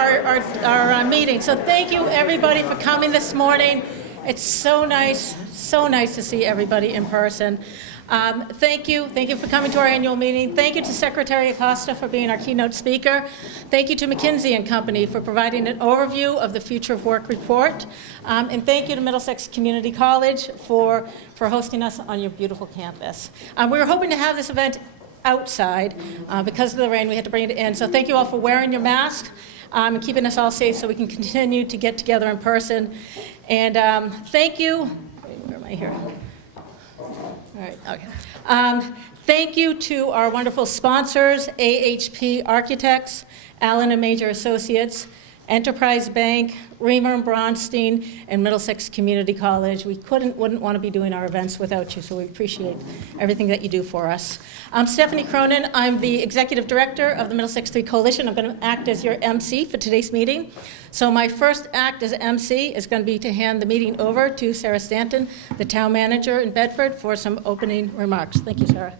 our meeting. So thank you everybody for coming this morning. It's so nice to see everybody in person. Thank you for coming to our annual meeting. Thank you to Secretary Acosta for being our keynote speaker. Thank you to Mckinsey and Company for providing an overview of the Future of Work report. And thank you to Middlesex Community College for hosting us on your beautiful campus. We were hoping to have this event outside. Because of the rain, we had to bring it in. So thank you all for wearing your masks and keeping us all safe so we can continue to get together in person. And thank you. Where am I here? All right, okay. Thank you to our wonderful sponsors, AHP Architects, Allen & Major Associates, Enterprise Bank, Reamer and Bronstein, and Middlesex Community College. We wouldn't want to be doing our events without you, so we appreciate everything that you do for us. I'm Stephanie Cronin. I'm the Executive Director of the Middlesex 3 Coalition. I'm going to act as your MC for today's meeting. So my first act as MC is going to be to hand the meeting over to Sarah Stanton, the Town Manager in Bedford, for some opening remarks. Thank you, Sarah.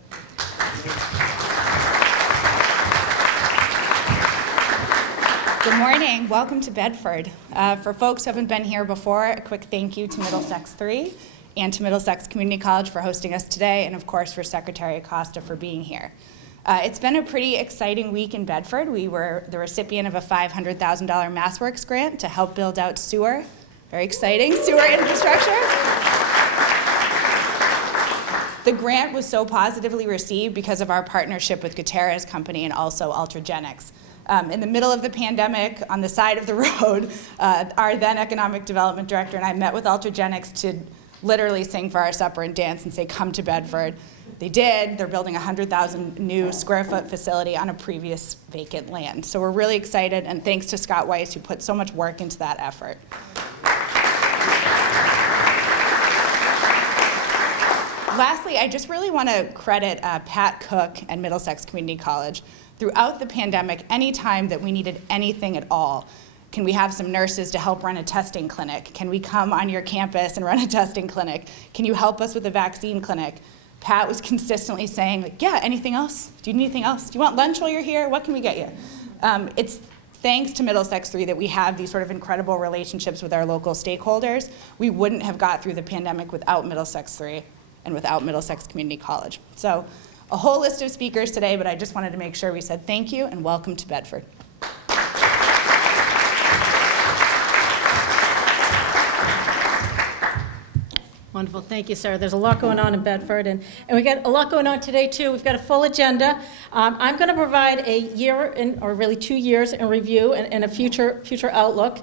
Good morning. Welcome to Bedford. For folks who haven't been here before, a quick thank you to Middlesex 3 and to Middlesex Community College for hosting us today, and of course for Secretary Acosta for being here. It's been a pretty exciting week in Bedford. We were the recipient of a $500,000 MassWorks grant to help build out sewer. Very exciting, sewer infrastructure. The grant was so positively received because of our partnership with Gutierrez Company and also Ultragenics. In the middle of the pandemic, on the side of the road, our then economic development director and I met with Ultragenics to literally sing for our supper and dance and say, come to Bedford. They did. They're building a 100,000 new square foot facility on a previous vacant land. So we're really excited, and thanks to Scott Weiss, who put so much work into that effort. Lastly, I just really want to credit Pat Cook and Middlesex Community College. Throughout the pandemic, any time that we needed anything at all, can we have some nurses to help run a testing clinic? Can we come on your campus and run a testing clinic? Can you help us with a vaccine clinic? Pat was consistently saying, like, yeah, anything else? Do you need anything else? Do you want lunch while you're here? What can we get you? It's thanks to Middlesex 3 that we have these sort of incredible relationships with our local stakeholders. We wouldn't have got through the pandemic without Middlesex 3 and without Middlesex Community College. So a whole list of speakers today, but I just wanted to make sure we said thank you and welcome to Bedford. Wonderful, thank you, Sarah. There's a lot going on in Bedford, and we got a lot going on today too. We've got a full agenda. I'm going to provide a year, or really 2 years in review and a future outlook.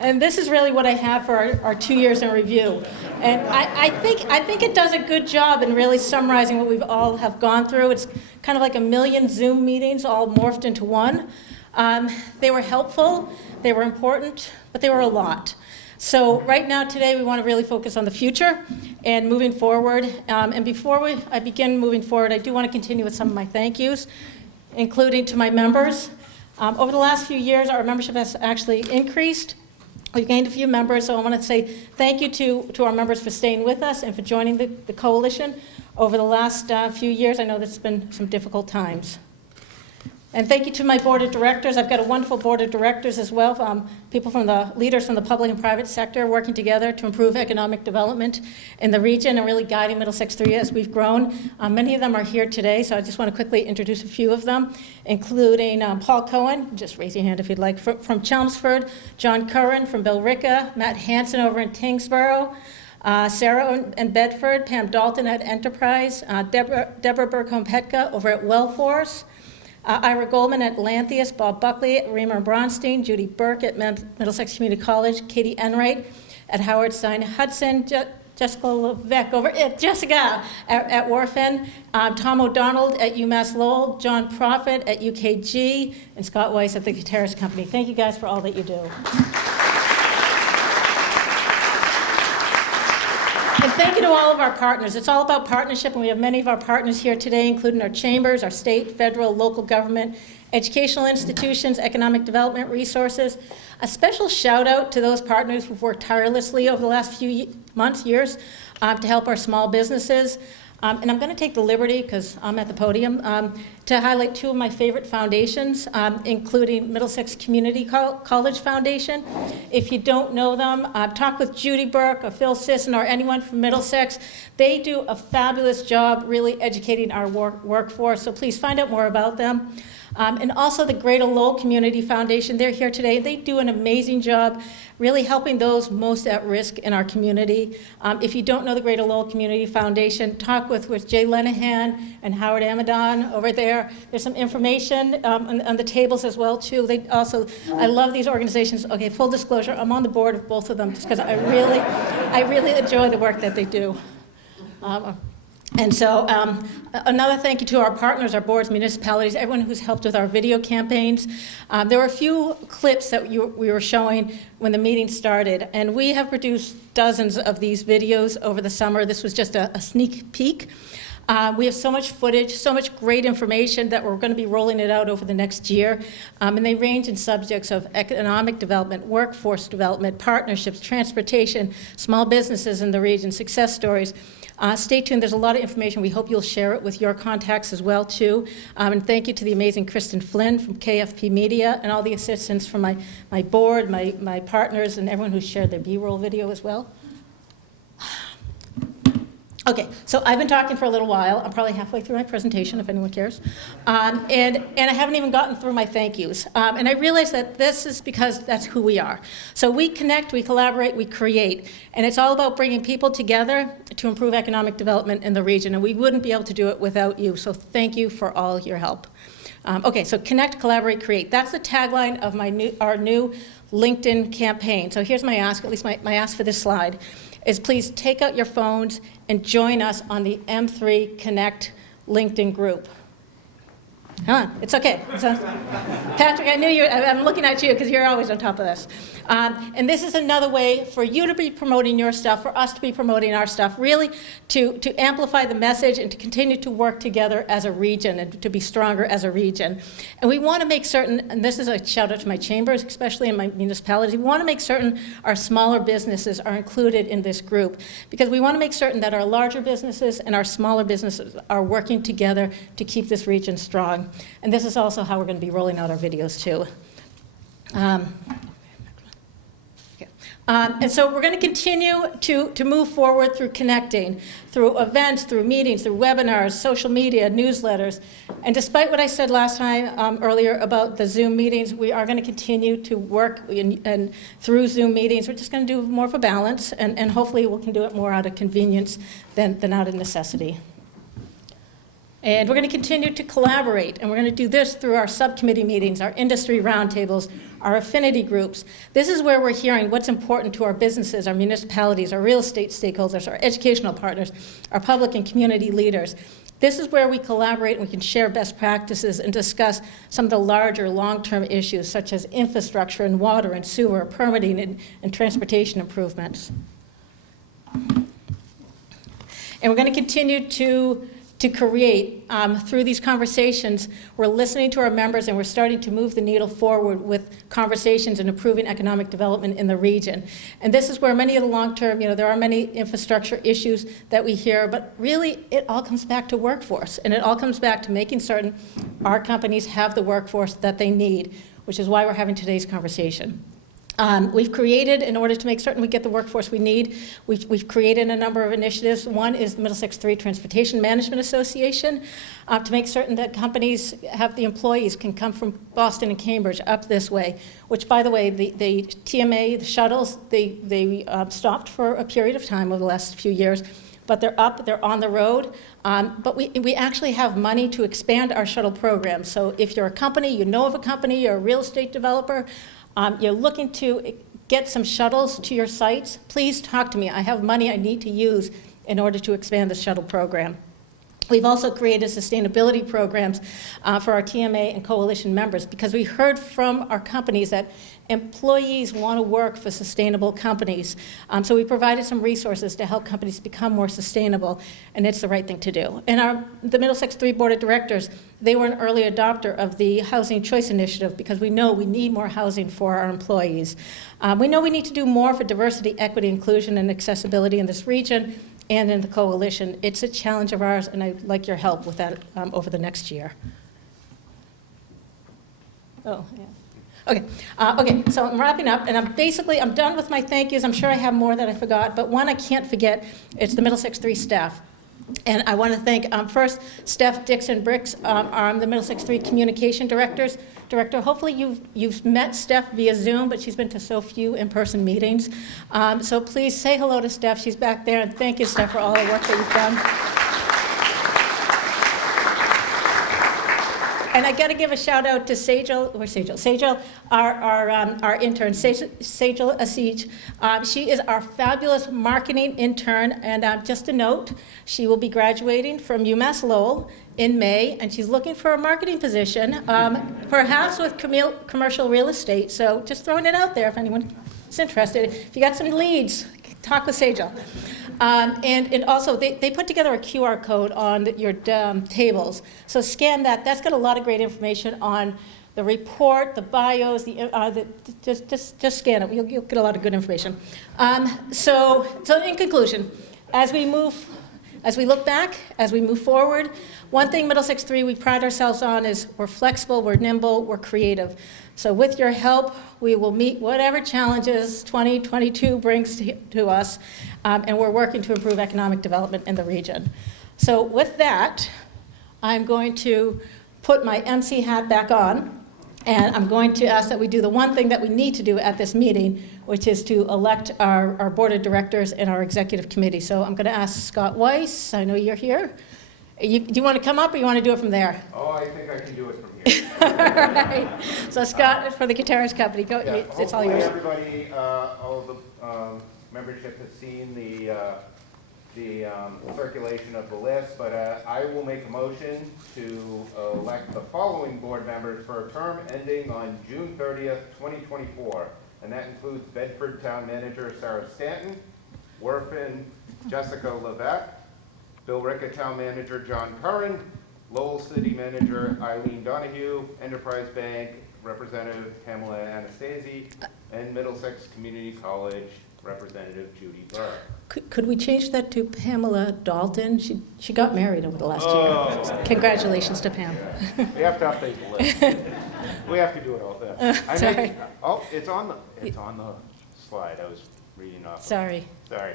And this is really what I have for our 2 years in review. And I think it does a good job in really summarizing what we've all have gone through. It's kind of like a million Zoom meetings all morphed into one. They were helpful, they were important, but they were a lot. So right now, today, we want to really focus on the future and moving forward. And before I begin moving forward, I do want to continue with some of my thank yous, including to my members. Over the last few years, our membership has actually increased. We've gained a few members, so I want to say thank you to our members for staying with us and for joining the coalition over the last few years. I know there's been some difficult times. And thank you to my board of directors. I've got a wonderful board of directors as well, people from the leaders from the public and private sector working together to improve economic development in the region and really guiding Middlesex 3 as we've grown. Many of them are here today, so I just want to quickly introduce a few of them, including Paul Cohen, just raise your hand if you'd like, from Chelmsford, John Curran from Billerica, Matt Hansen over in Tingsboro, Sarah in Bedford, Pam Dalton at Enterprise, Deborah Burkholm-Petka over at Wellforce, Ira Goldman at Lantheus, Bob Buckley at Reamer and Bronstein, Judy Burke at Middlesex Community College, Katie Enright at Howard Stein Hudson, Jessica Levesque over at Jessica at Wharfen, Tom O'Donnell at UMass Lowell, John Prophet at UKG, and Scott Weiss at the Gutierrez Company. Thank you guys for all that you do. And thank you to all of our partners. It's all about partnership, and we have many of our partners here today, including our chambers, our state, federal, local government, educational institutions, economic development resources. A special shout out to those partners who've worked tirelessly over the last few months, years, to help our small businesses. And I'm going to take the liberty, because I'm at the podium, to highlight two of my favorite foundations, including Middlesex Community College Foundation. If you don't know them, talk with Judy Burke or Phil Sisson or anyone from Middlesex. They do a fabulous job really educating our workforce, so please find out more about them. And also the Greater Lowell Community Foundation, they're here today. They do an amazing job really helping those most at risk in our community. If you don't know the Greater Lowell Community Foundation, talk with Jay Lenahan and Howard Amadon over there. There's some information on the tables as well, too. They also, I love these organizations. Okay, full disclosure, I'm on the board of both of them just because I really enjoy the work that they do. And so another thank you to our partners, our boards, municipalities, everyone who's helped with our video campaigns. There were a few clips that we were showing when the meeting started, and we have produced dozens of these videos over the summer. This was just a sneak peek. We have so much footage, so much great information that we're going to be rolling it out over the next year. And they range in subjects of economic development, workforce development, partnerships, transportation, small businesses in the region, success stories. Stay tuned, there's a lot of information. We hope you'll share it with your contacts as well, too. And thank you to the amazing Kristen Flynn from KFP Media and all the assistants from my board, my partners, and everyone who shared their B-roll video as well. Okay, so I've been talking for a little while. I'm probably halfway through my presentation, if anyone cares. And I haven't even gotten through my thank yous. And I realize that this is because that's who we are. So we connect, we collaborate, we create. And it's all about bringing people together to improve economic development in the region. And we wouldn't be able to do it without you. So thank you for all your help. Okay, so connect, collaborate, create. That's the tagline of our new LinkedIn campaign. So here's my ask, at least my ask for this slide, is please take out your phones and join us on the M3 Connect LinkedIn group. Come on, it's okay. Patrick, I knew you, I'm looking at you because you're always on top of this. And this is another way for you to be promoting your stuff, for us to be promoting our stuff, really to amplify the message and to continue to work together as a region and to be stronger as a region. And we want to make certain, and this is a shout out to my chambers, especially in my municipalities, we want to make certain our smaller businesses are included in this group because we want to make certain that our larger businesses and our smaller businesses are working together to keep this region strong. And this is also how we're going to be rolling out our videos, too. And so we're going to continue to move forward through connecting, through events, through meetings, through webinars, social media, newsletters. And despite what I said last time earlier about the Zoom meetings, we are going to continue to work and through Zoom meetings. We're just going to do more of a balance, and hopefully we can do it more out of convenience than out of necessity. And we're going to continue to collaborate, and we're going to do this through our subcommittee meetings, our industry roundtables, our affinity groups. This is where we're hearing what's important to our businesses, our municipalities, our real estate stakeholders, our educational partners, our public and community leaders. This is where we collaborate and we can share best practices and discuss some of the larger long-term issues such as infrastructure and water and sewer, permitting and transportation improvements. And we're going to continue to create through these conversations. We're listening to our members and we're starting to move the needle forward with conversations and improving economic development in the region. And this is where many of the long-term, there are many infrastructure issues that we hear, but really it all comes back to workforce, and it all comes back to making certain our companies have the workforce that they need, which is why we're having today's conversation. We've created, in order to make certain we get the workforce we need, we've created a number of initiatives. One is the Middlesex 3 Transportation Management Association to make certain that companies have the employees can come from Boston and Cambridge up this way, which, by the way, the TMA, the shuttles, they stopped for a period of time over the last few years, but they're up, they're on the road. But we actually have money to expand our shuttle program. So if you're a company, you know of a company, you're a real estate developer, you're looking to get some shuttles to your sites, please talk to me. I have money I need to use in order to expand the shuttle program. We've also created sustainability programs for our TMA and coalition members because we heard from our companies that employees want to work for sustainable companies. So we provided some resources to help companies become more sustainable, and it's the right thing to do. And the Middlesex 3 Board of Directors, they were an early adopter of the Housing Choice Initiative because we know we need more housing for our employees. We know we need to do more for diversity, equity, inclusion, and accessibility in this region. and in the coalition. It's a challenge of ours, and I'd like your help with that over the next year. Oh, yeah. Okay, so I'm wrapping up, and I'm done with my thank yous. I'm sure I have more that I forgot, but one I can't forget, it's the Middlesex 3 staff. And I want to thank, first, Steph Dixon-Bricks, the Middlesex 3 Communication Director. Hopefully you've met Steph via Zoom, but she's been to so few in-person meetings. So please say hello to Steph. She's back there, and thank you, Steph, for all the work that you've done. And I got to give a shout out to Sejal, our intern, Sejal Asij. She is our fabulous marketing intern, and just a note, she will be graduating from UMass Lowell in May, and she's looking for a marketing position, perhaps with commercial real estate. So just throwing it out there if anyone is interested. If you got some leads, talk with Sejal. And also, they put together a QR code on your tables. So scan that. That's got a lot of great information on the report, the bios, just scan it. You'll get a lot of good information. So in conclusion, as we look back, as we move forward, one thing Middlesex 3 we pride ourselves on is we're flexible, we're nimble, we're creative. So with your help, we will meet whatever challenges 2022 brings to us, and we're working to improve economic development in the region. So with that, I'm going to put my MC hat back on, and I'm going to ask that we do the one thing that we need to do at this meeting, which is to elect our board of directors and our executive committee. So I'm going to ask Scott Weiss, I know you're here. Do you want to come up, or you want to do it from there? Oh, I think I can do it from here. All right. So Scott, for the Guitars Company, go. Yeah, It's all yours. everybody, all the membership has seen the circulation of the list, but I will make a motion to elect the following board members for a term ending on June 30th, 2024. And that includes Bedford Town Manager Sarah Stanton, Werfen Jessica Levesque, Billerica Town Manager John Curran, Lowell City Manager Eileen Donahue, Enterprise Bank Representative Pamela Anastasi, and Middlesex Community College Representative Judy Burke. Could we change that to Pamela Dalton? She got married over the last year. Congratulations to Pam. Yeah. We have to update the list. We have to do it all. Sorry. It's on the slide. I was reading off. Sorry. Sorry.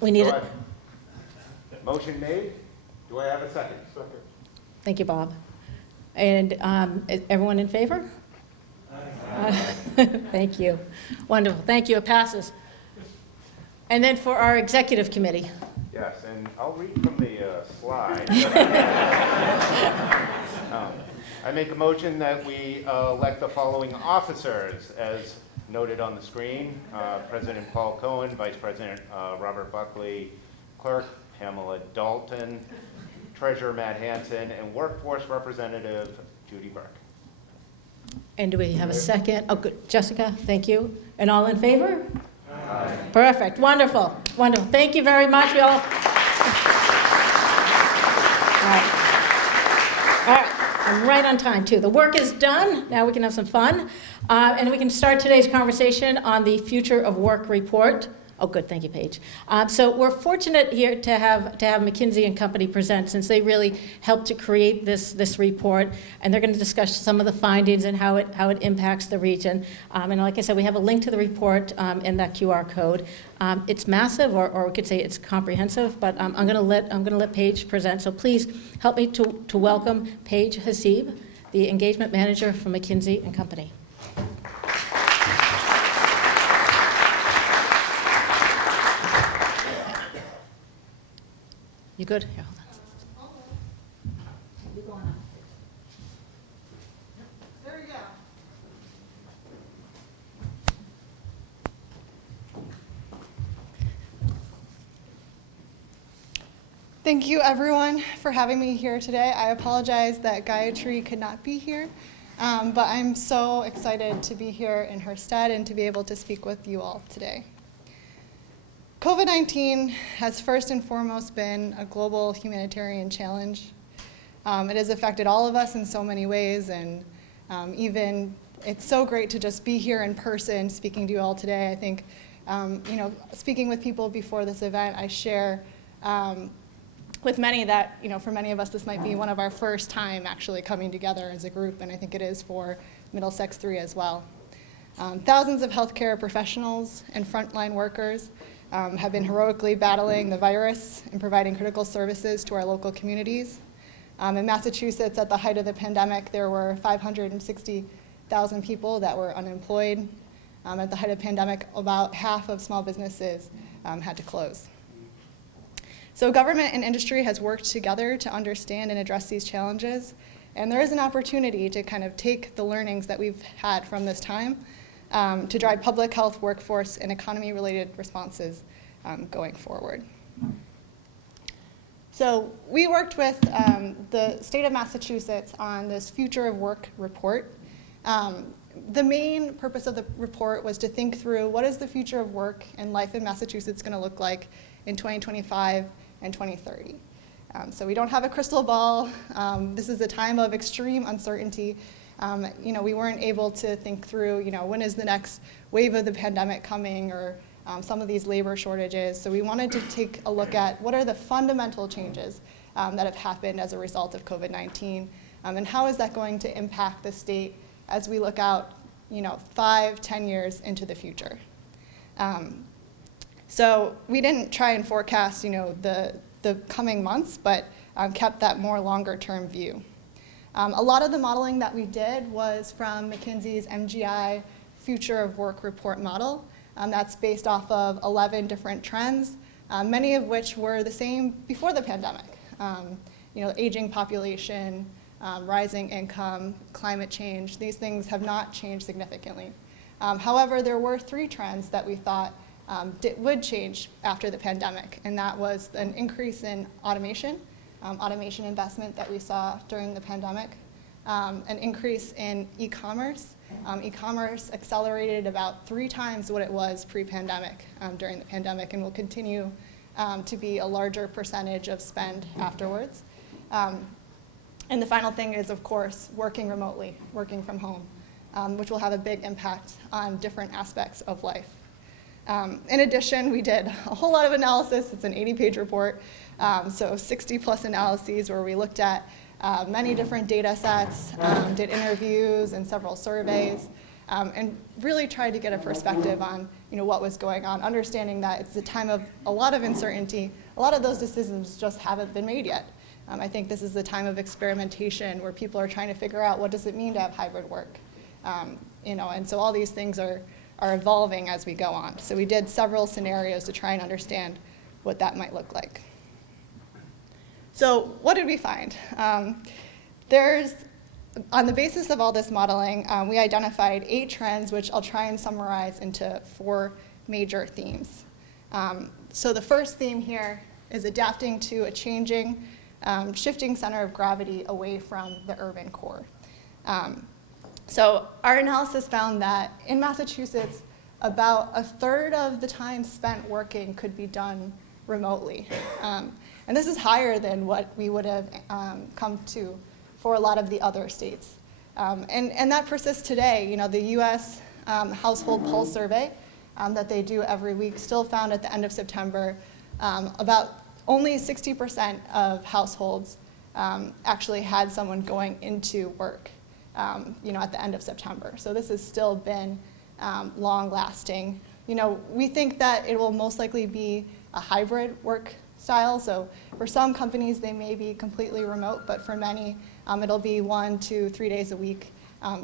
We need it. Motion made. Do I have a second? Second. Thank you, Bob. And everyone in favor? Thank you. Wonderful. Thank you. It passes. And then for our executive committee. Yes, and I'll read from the slide. I make a motion that we elect the following officers as noted on the screen. President Paul Cohen, Vice President Robert Buckley, Clerk Pamela Dalton, Treasurer Matt Hansen, and Workforce Representative Judy Burke. And do we have a second? Oh, good. Jessica, thank you. And all in favor? Aye. Perfect. Wonderful. Wonderful. Thank you very much. We all. All right. I'm right on time, too. The work is done. Now we can have some fun. And we can start today's conversation on the Future of Work report. Oh, good. Thank you, Paige. So we're fortunate here to have Mckinsey and Company present, since they really helped to create this report, and they're going to discuss some of the findings and how it impacts the region. And like I said, we have a link to the report in that QR code. It's massive, or we could say it's comprehensive. But I'm going to let Paige present. So please help me to welcome Paige Haseeb, the engagement manager for McKinsey and Company. You good? Here, hold on. You going up? There you go. Thank you, everyone, for having me here today. I apologize that Gayatri could not be here, but I'm so excited to be here in her stead and to be able to speak with you all today. COVID-19 has first and foremost been a global humanitarian challenge. It has affected all of us in so many ways, and even it's so great to just be here in person speaking to you all today. I think Speaking with people before this event, I share with many that, for many of us, this might be one of our first time actually coming together as a group, and I think it is for Middlesex 3 as well. Thousands of healthcare professionals and frontline workers have been heroically battling the virus and providing critical services to our local communities. In Massachusetts, at the height of the pandemic, there were 560,000 people that were unemployed. At the height of the pandemic, about half of small businesses had to close. So government and industry has worked together to understand and address these challenges, and there is an opportunity to kind of take the learnings that we've had from this time to drive public health, workforce, and economy-related responses going forward. So we worked with the state of Massachusetts on this Future of Work report. The main purpose of the report was to think through what is the future of work and life in Massachusetts going to look like in 2025 and 2030. So we don't have a crystal ball. This is a time of extreme uncertainty. We weren't able to think through, when is the next wave of the pandemic coming, or some of these labor shortages. So we wanted to take a look at what are the fundamental changes that have happened as a result of COVID-19, and how is that going to impact the state as we look out, 5-10 years into the future. So we didn't try and forecast, the coming months, but kept that more longer-term view. A lot of the modeling that we did was from McKinsey's MGI Future of Work report model. That's based off of 11 different trends, many of which were the same before the pandemic. Aging population, rising income, climate change, these things have not changed significantly. However, there were 3 trends that we thought would change after the pandemic, and that was an increase in automation investment that we saw during the pandemic, an increase in e-commerce. E-commerce accelerated about 3 times what it was pre-pandemic during the pandemic, and will continue to be a larger percentage of spend afterwards. And the final thing is, of course, working remotely, working from home, which will have a big impact on different aspects of life. In addition, we did a whole lot of analysis. It's an 80-page report, so 60-plus analyses where we looked at many different data sets, did interviews and several surveys, and really tried to get a perspective on what was going on, understanding that it's a time of a lot of uncertainty. A lot of those decisions just haven't been made yet. I think this is the time of experimentation where people are trying to figure out what does it mean to have hybrid work, and so all these things are evolving as we go on. So we did several scenarios to try and understand what that might look like. So what did we find? On the basis of all this modeling, we identified 8 trends, which I'll try and summarize into 4 major themes. So the first theme here is adapting to a changing, shifting center of gravity away from the urban core. So our analysis found that in Massachusetts, about a third of the time spent working could be done remotely. And this is higher than what we would have come to for a lot of the other states. And that persists today. The US Household Pulse Survey that they do every week still found at the end of September about only 60% of households actually had someone going into work at the end of September. So this has still been long-lasting. We think that it will most likely be a hybrid work style. So for some companies, they may be completely remote, but for many, it'll be 1, 2, 3 days a week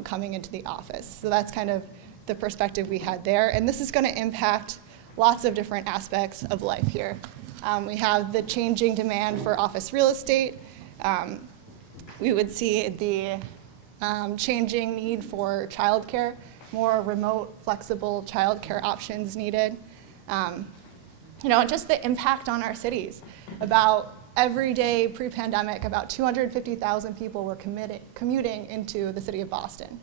coming into the office. So that's kind of the perspective we had there. And this is going to impact lots of different aspects of life here. We have the changing demand for office real estate. We would see the changing need for childcare, more remote, flexible childcare options needed. Just the impact on our cities. About every day pre-pandemic, about 250,000 people were commuting into the city of Boston,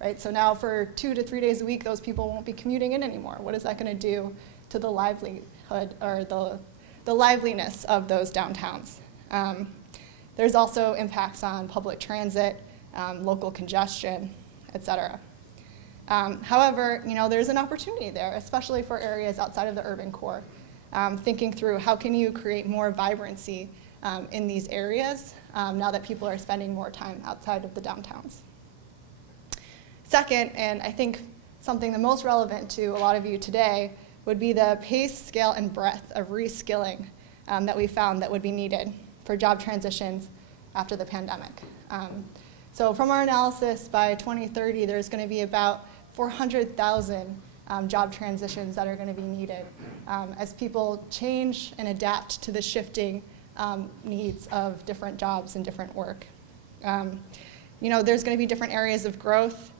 right? So now for 2 to 3 days a week, those people won't be commuting in anymore. What is that going to do to the livelihood or the liveliness of those downtowns? There's also impacts on public transit, local congestion, et cetera. However, there's an opportunity there, especially for areas outside of the urban core. Thinking through how can you create more vibrancy in these areas now that people are spending more time outside of the downtowns. Second, and I think something the most relevant to a lot of you today, would be the pace, scale, and breadth of reskilling that we found that would be needed for job transitions after the pandemic. So from our analysis, by 2030, there's going to be about 400,000 job transitions that are going to be needed as people change and adapt to the shifting needs of different jobs and different work. There's going to be different areas of growth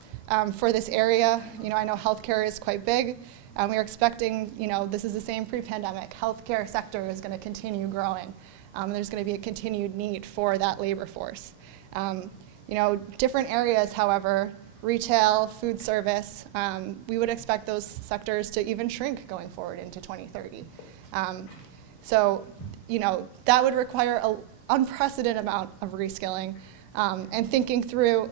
for this area. I know healthcare is quite big. We're expecting, this is the same pre-pandemic. Healthcare sector is going to continue growing. There's going to be a continued need for that labor force. Different areas, however, retail, food service, we would expect those sectors to even shrink going forward into 2030. So, that would require an unprecedented amount of reskilling and thinking through,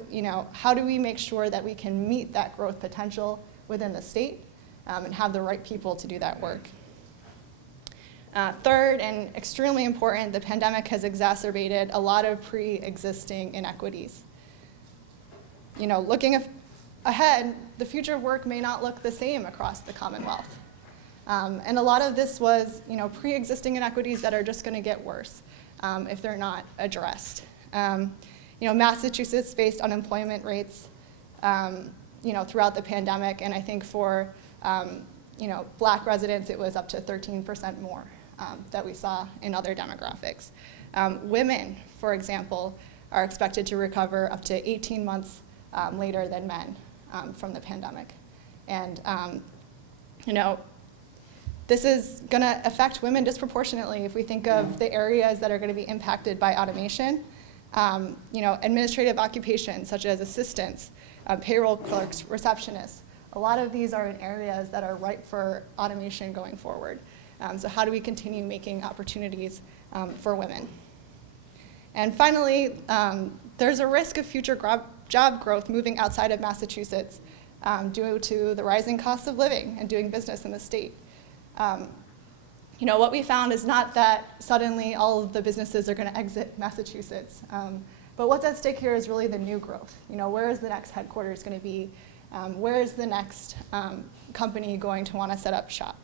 how do we make sure that we can meet that growth potential within the state and have the right people to do that work. Third, and extremely important, the pandemic has exacerbated a lot of pre-existing inequities. Looking ahead, the future of work may not look the same across the Commonwealth. And a lot of this was, pre-existing inequities that are just going to get worse if they're not addressed. Massachusetts faced unemployment rates, throughout the pandemic, and I think for, Black residents, it was up to 13% more that we saw in other demographics. Women, for example, are expected to recover up to 18 months later than men from the pandemic. And, this is going to affect women disproportionately if we think of the areas that are going to be impacted by automation. Administrative occupations such as assistants, payroll clerks, receptionists. A lot of these are in areas that are ripe for automation going forward. So how do we continue making opportunities for women? And finally, there's a risk of future job growth moving outside of Massachusetts due to the rising cost of living and doing business in the state. What we found is not that suddenly all of the businesses are going to exit Massachusetts, but what's at stake here is really the new growth. Where is the next headquarters going to be? Where is the next company going to want to set up shop?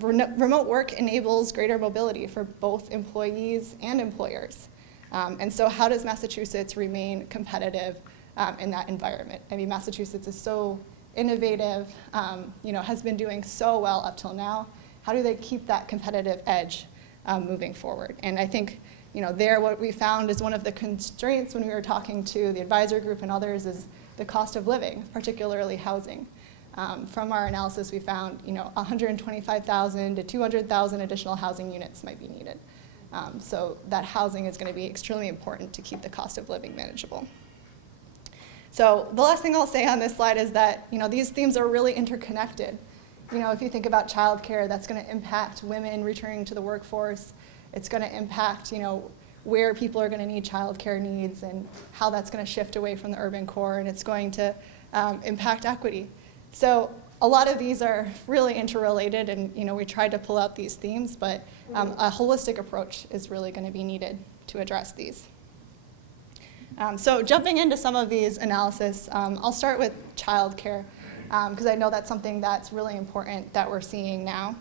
Remote work enables greater mobility for both employees and employers. And so how does Massachusetts remain competitive in that environment? I mean, Massachusetts is so innovative, has been doing so well up till now. How do they keep that competitive edge moving forward? And I think, what we found is one of the constraints when we were talking to the advisor group and others is the cost of living, particularly housing. From our analysis, we found, 125,000 to 200,000 additional housing units might be needed. So that housing is going to be extremely important to keep the cost of living manageable. So the last thing I'll say on this slide is that, these themes are really interconnected. If you think about childcare, that's going to impact women returning to the workforce. It's going to impact, where people are going to need childcare needs and how that's going to shift away from the urban core, and it's going to impact equity. So a lot of these are really interrelated, and we tried to pull out these themes, but a holistic approach is really going to be needed to address these. So jumping into some of these analysis, I'll start with childcare, because I know that's something that's really important that we're seeing now.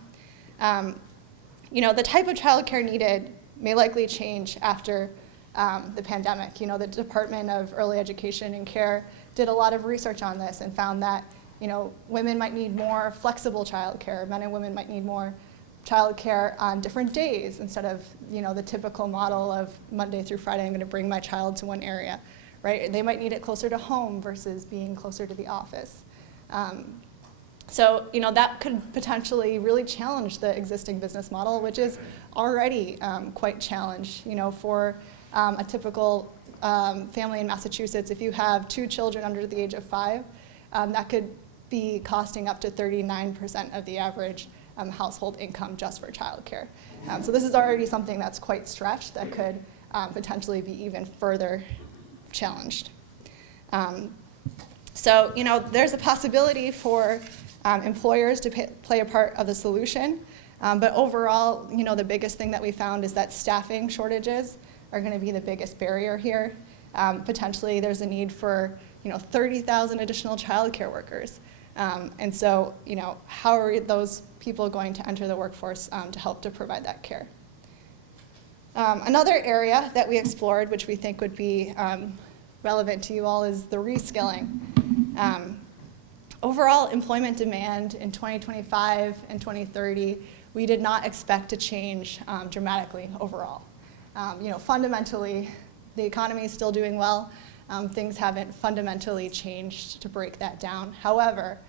The type of childcare needed may likely change after the pandemic. The Department of Early Education and Care did a lot of research on this and found that women might need more flexible childcare. Men and women might need more childcare on different days instead of the typical model of Monday through Friday, I'm going to bring my child to one area, right? They might need it closer to home versus being closer to the office. So that could potentially really challenge the existing business model, which is already quite challenged. For a typical family in Massachusetts, if you have 2 children under the age of 5, that could be costing up to 39% of the average household income just for childcare. So this is already something that's quite stretched that could potentially be even further challenged. So, there's a possibility for employers to play a part of the solution, but overall, the biggest thing that we found is that staffing shortages are going to be the biggest barrier here. Potentially, there's a need for 30,000 additional childcare workers. And so, how are those people going to enter the workforce to help to provide that care? Another area that we explored, which we think would be relevant to you all, is the reskilling. Overall employment demand in 2025 and 2030, we did not expect to change dramatically overall. Fundamentally, the economy is still doing well. Things haven't fundamentally changed to break that down. However,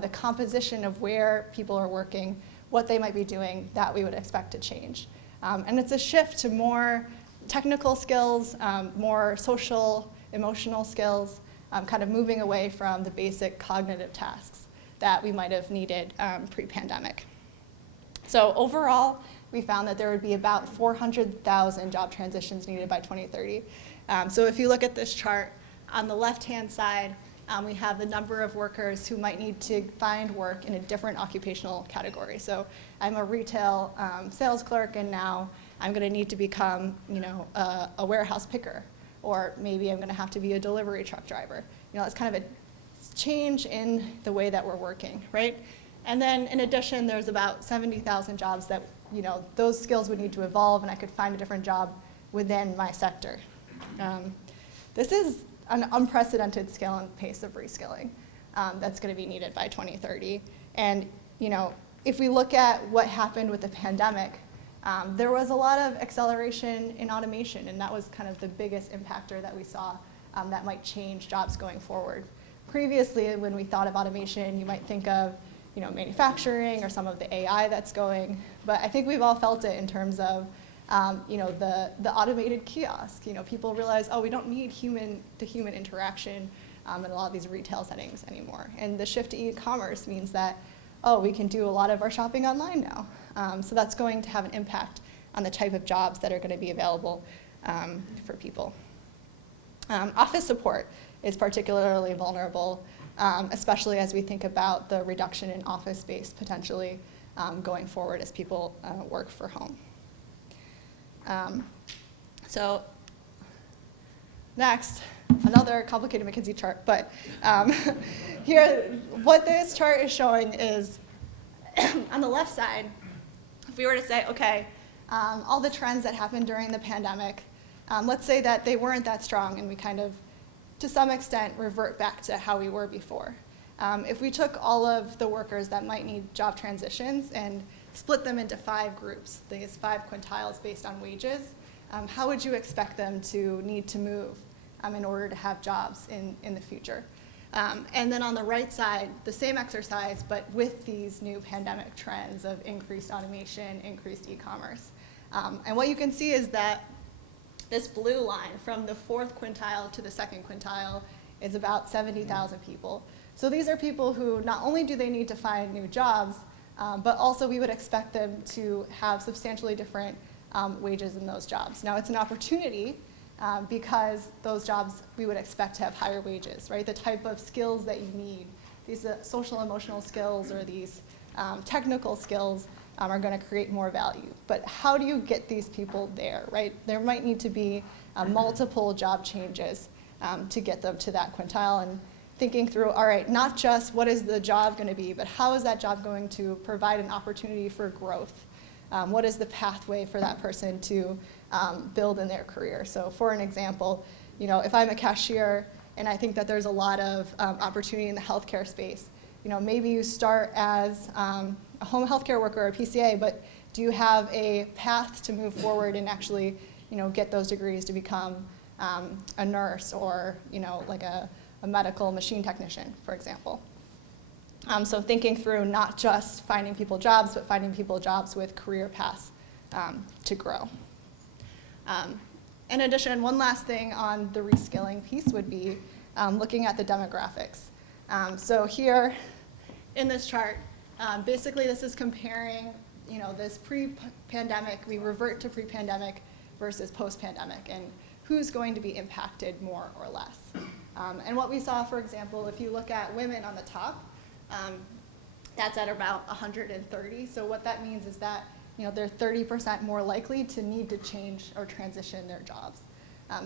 the composition of where people are working, what they might be doing, that we would expect to change. And it's a shift to more technical skills, more social, emotional skills, kind of moving away from the basic cognitive tasks that we might have needed pre-pandemic. So overall, we found that there would be about 400,000 job transitions needed by 2030. So if you look at this chart, on the left-hand side, we have the number of workers who might need to find work in a different occupational category. So I'm a retail sales clerk, and now I'm going to need to become, a warehouse picker, or maybe I'm going to have to be a delivery truck driver. It's kind of a change in the way that we're working, right? And then in addition, there's about 70,000 jobs that, those skills would need to evolve, and I could find a different job within my sector. This is an unprecedented scale and pace of reskilling that's going to be needed by 2030. And if we look at what happened with the pandemic, there was a lot of acceleration in automation, and that was kind of the biggest impactor that we saw that might change jobs going forward. Previously, when we thought of automation, you might think of manufacturing or some of the AI that's going, but I think we've all felt it in terms of the automated kiosk. People realize, oh, we don't need human-to-human interaction in a lot of these retail settings anymore. And the shift to e-commerce means that, oh, we can do a lot of our shopping online now. So that's going to have an impact on the type of jobs that are going to be available for people. Office support is particularly vulnerable, especially as we think about the reduction in office space potentially going forward as people work from home. So next, another complicated McKinsey chart, but here, what this chart is showing is, on the left side, if we were to say, okay, all the trends that happened during the pandemic, let's say that they weren't that strong and we kind of, to some extent, revert back to how we were before. If we took all of the workers that might need job transitions and split them into 5 groups, these 5 quintiles based on wages, how would you expect them to need to move in order to have jobs in the future? And then on the right side, the same exercise, but with these new pandemic trends of increased automation, increased e-commerce. And what you can see is that this blue line from the 4th quintile to the 2nd quintile is about 70,000 people. So these are people who not only do they need to find new jobs, but also we would expect them to have substantially different wages in those jobs. Now it's an opportunity because those jobs we would expect to have higher wages, right? The type of skills that you need, these social emotional skills or these technical skills are going to create more value. But how do you get these people there, right? There might need to be multiple job changes to get them to that quintile, and thinking through, all right, not just what is the job going to be, but how is that job going to provide an opportunity for growth? What is the pathway for that person to build in their career? So for an example, if I'm a cashier and I think that there's a lot of opportunity in the healthcare space, maybe you start as a home healthcare worker or a PCA, but do you have a path to move forward and actually, get those degrees to become a nurse or, like a medical machine technician, for example? So thinking through not just finding people jobs, but finding people jobs with career paths to grow. In addition, one last thing on the reskilling piece would be looking at the demographics. So here in this chart, basically this is comparing, this pre-pandemic, we revert to pre-pandemic versus post-pandemic, and who's going to be impacted more or less. And what we saw, for example, if you look at women on the top, that's at about 130. So what that means is that they're 30% more likely to need to change or transition their jobs.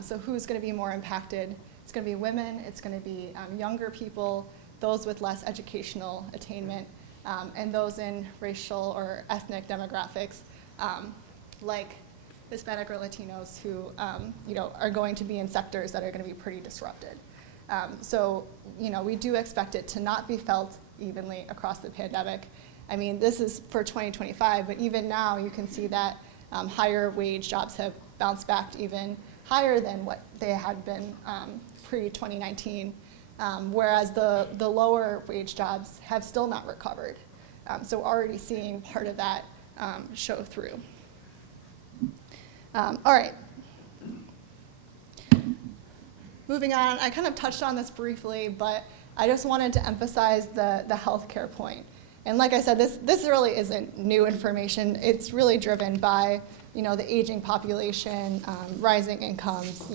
So who's going to be more impacted? It's going to be women, it's going to be younger people, those with less educational attainment, and those in racial or ethnic demographics, like Hispanic or Latinos who are going to be in sectors that are going to be pretty disrupted. So we do expect it to not be felt evenly across the pandemic. I mean, this is for 2025, but even now you can see that higher wage jobs have bounced back even higher than what they had been pre-2019, whereas the lower wage jobs have still not recovered. So already seeing part of that show through. All right. Moving on, I kind of touched on this briefly, but I just wanted to emphasize the healthcare point. And like I said, this really isn't new information. It's really driven by the aging population, rising incomes.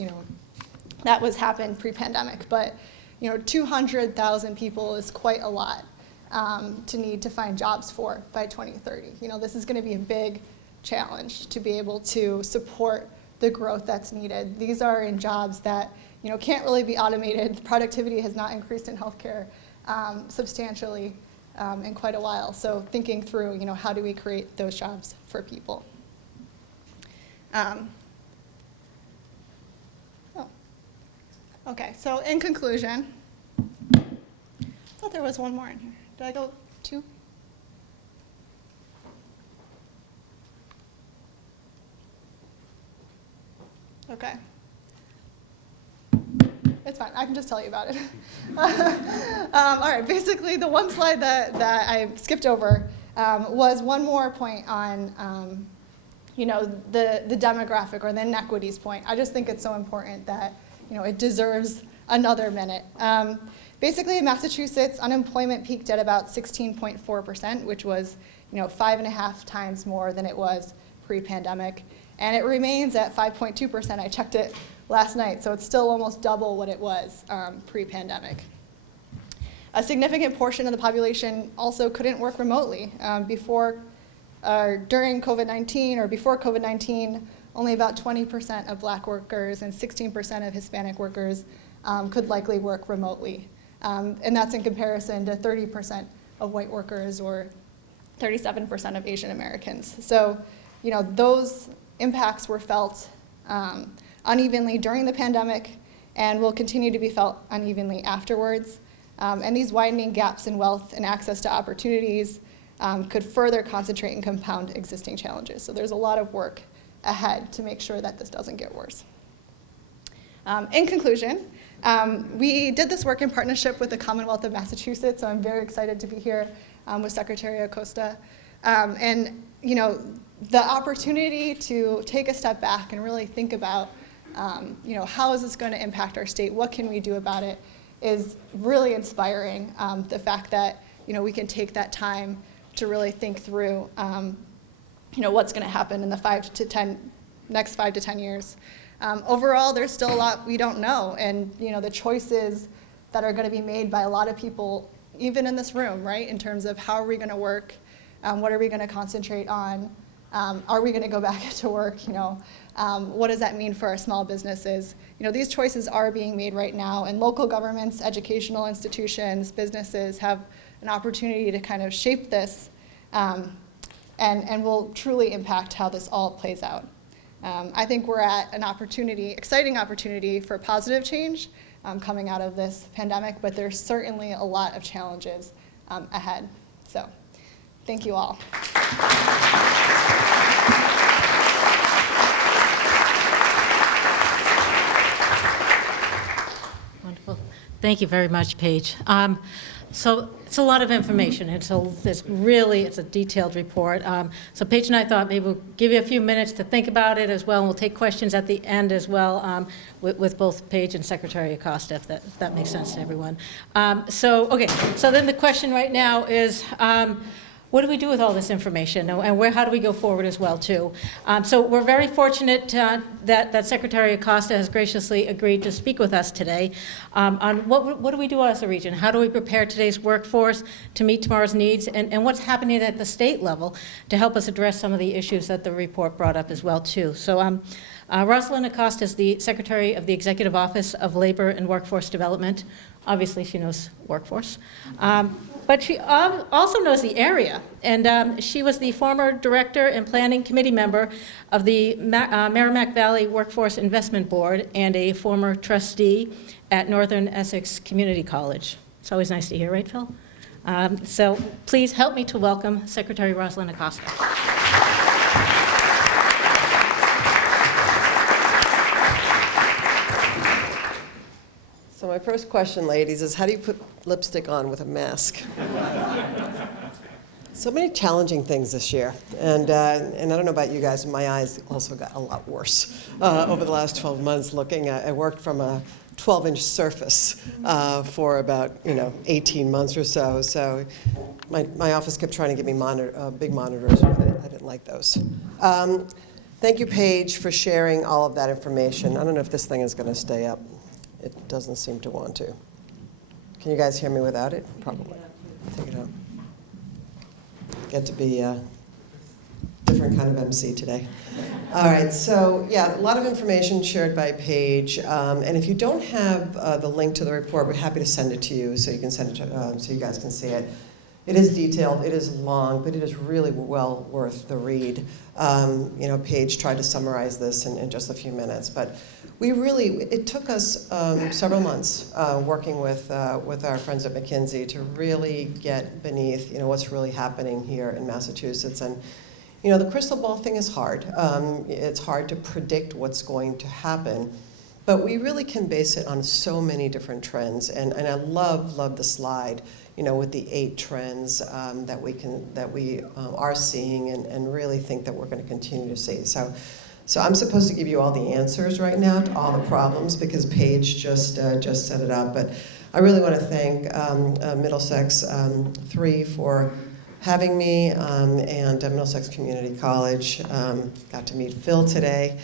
That was happened pre-pandemic, but 200,000 people is quite a lot to need to find jobs for by 2030. This is going to be a big challenge to be able to support the growth that's needed. These are in jobs that can't really be automated. Productivity has not increased in healthcare substantially in quite a while. So thinking through, how do we create those jobs for people? Okay, so in conclusion, I thought there was one more in here. Did I go 2? Okay. It's fine, I can just tell you about it. All right, basically the one slide that I skipped over was one more point on the demographic or the inequities point. I just think it's so important that it deserves another minute. Basically in Massachusetts, unemployment peaked at about 16.4%, which was 5.5 times more than it was pre-pandemic. And it remains at 5.2%. I checked it last night, so it's still almost double what it was pre-pandemic. A significant portion of the population also couldn't work remotely. During COVID-19 or before COVID-19, only about 20% of black workers and 16% of Hispanic workers could likely work remotely. And that's in comparison to 30% of white workers or 37% of Asian Americans. So, those impacts were felt unevenly during the pandemic and will continue to be felt unevenly afterwards. And these widening gaps in wealth and access to opportunities could further concentrate and compound existing challenges. So there's a lot of work ahead to make sure that this doesn't get worse. In conclusion, we did this work in partnership with the Commonwealth of Massachusetts, so I'm very excited to be here with Secretary Acosta. And the opportunity to take a step back and really think about how is this going to impact our state, what can we do about it, is really inspiring. The fact that we can take that time to really think through what's going to happen in the next 5 to 10 years. Overall, there's still a lot we don't know, and the choices that are going to be made by a lot of people, even in this room, right, in terms of how are we going to work, what are we going to concentrate on, are we going to go back to work, what does that mean for our small businesses? These choices are being made right now, and local governments, educational institutions, businesses have an opportunity to kind of shape this and will truly impact how this all plays out. I think we're at an exciting opportunity for positive change coming out of this pandemic, but there's certainly a lot of challenges ahead. So, thank you all. Wonderful. Thank you very much, Paige. So it's a lot of information. It's a detailed report. So Paige and I thought maybe we'll give you a few minutes to think about it as well, and we'll take questions at the end as well with both Paige and Secretary Acosta, if that makes sense to everyone. So then the question right now is, what do we do with all this information, and how do we go forward as well, too? So we're very fortunate that Secretary Acosta has graciously agreed to speak with us today on what do we do as a region? How do we prepare today's workforce to meet tomorrow's needs, and what's happening at the state level to help us address some of the issues that the report brought up as well, too. So Rosalin Acosta is the Secretary of the Executive Office of Labor and Workforce Development. Obviously, she knows workforce. But she also knows the area, and she was the former director and planning committee member of the Merrimack Valley Workforce Investment Board and a former trustee at Northern Essex Community College. It's always nice to hear, right, Phil? So please help me to welcome Secretary Rosalin Acosta. So my first question, ladies, is how do you put lipstick on with a mask? So many challenging things this year, and I don't know about you guys, my eyes also got a lot worse over the last 12 months. I worked from a 12-inch surface for about 18 months or so. So my office kept trying to give me big monitors, but I didn't like those. Thank you, Paige, for sharing all of that information. I don't know if this thing is going to stay up. It doesn't seem to want to. Can you guys hear me without it? Probably. Take it out. Get to be a different kind of MC today. All right, so yeah, a lot of information shared by Paige. And if you don't have the link to the report, we're happy to send it to you so you can send it to, so you guys can see it. It is detailed, it is long, but it is really well worth the read. Paige tried to summarize this in just a few minutes, but it took us several months working with our friends at Mckinsey to really get beneath, what's really happening here in Massachusetts. And, the crystal ball thing is hard. It's hard to predict what's going to happen, but we really can base it on so many different trends. And I love the slide, with the 8 trends that we are seeing and really think that we're going to continue to see. So I'm supposed to give you all the answers right now to all the problems because Paige just set it up. But I really want to thank Middlesex 3 for having me and Middlesex Community College. Got to meet Phil today,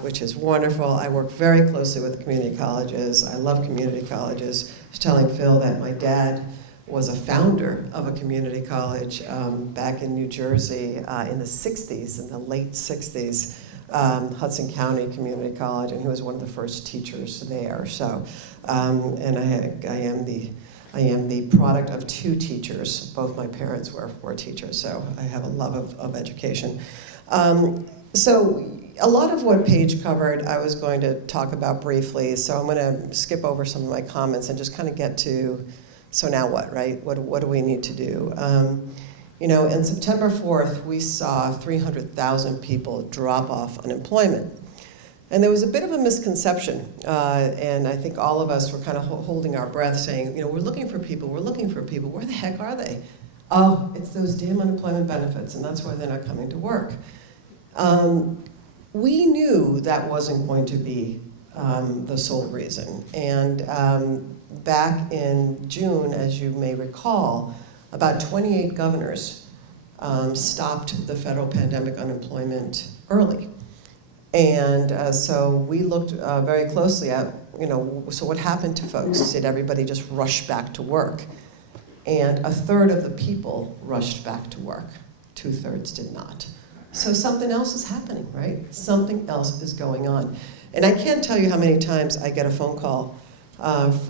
which is wonderful. I work very closely with community colleges. I love community colleges. I was telling Phil that my dad was a founder of a community college back in New Jersey in the 60s, in the late 60s, Hudson County Community College, and he was one of the first teachers there. So, and I am the product of 2 teachers. Both my parents were teachers, so I have a love of education. So a lot of what Paige covered, I was going to talk about briefly, so I'm going to skip over some of my comments and just kind of get to, so now what, right? What do we need to do? In September 4th, we saw 300,000 people drop off unemployment. And there was a bit of a misconception, and I think all of us were kind of holding our breath saying, we're looking for people, where the heck are they? Oh, it's those damn unemployment benefits, and that's why they're not coming to work. We knew that wasn't going to be the sole reason, and back in June, as you may recall, about 28 governors stopped the federal pandemic unemployment early. And so we looked very closely at, so what happened to folks? Did everybody just rush back to work? And 1/3 of the people rushed back to work. 2/3 did not. So something else is happening, right? Something else is going on. And I can't tell you how many times I get a phone call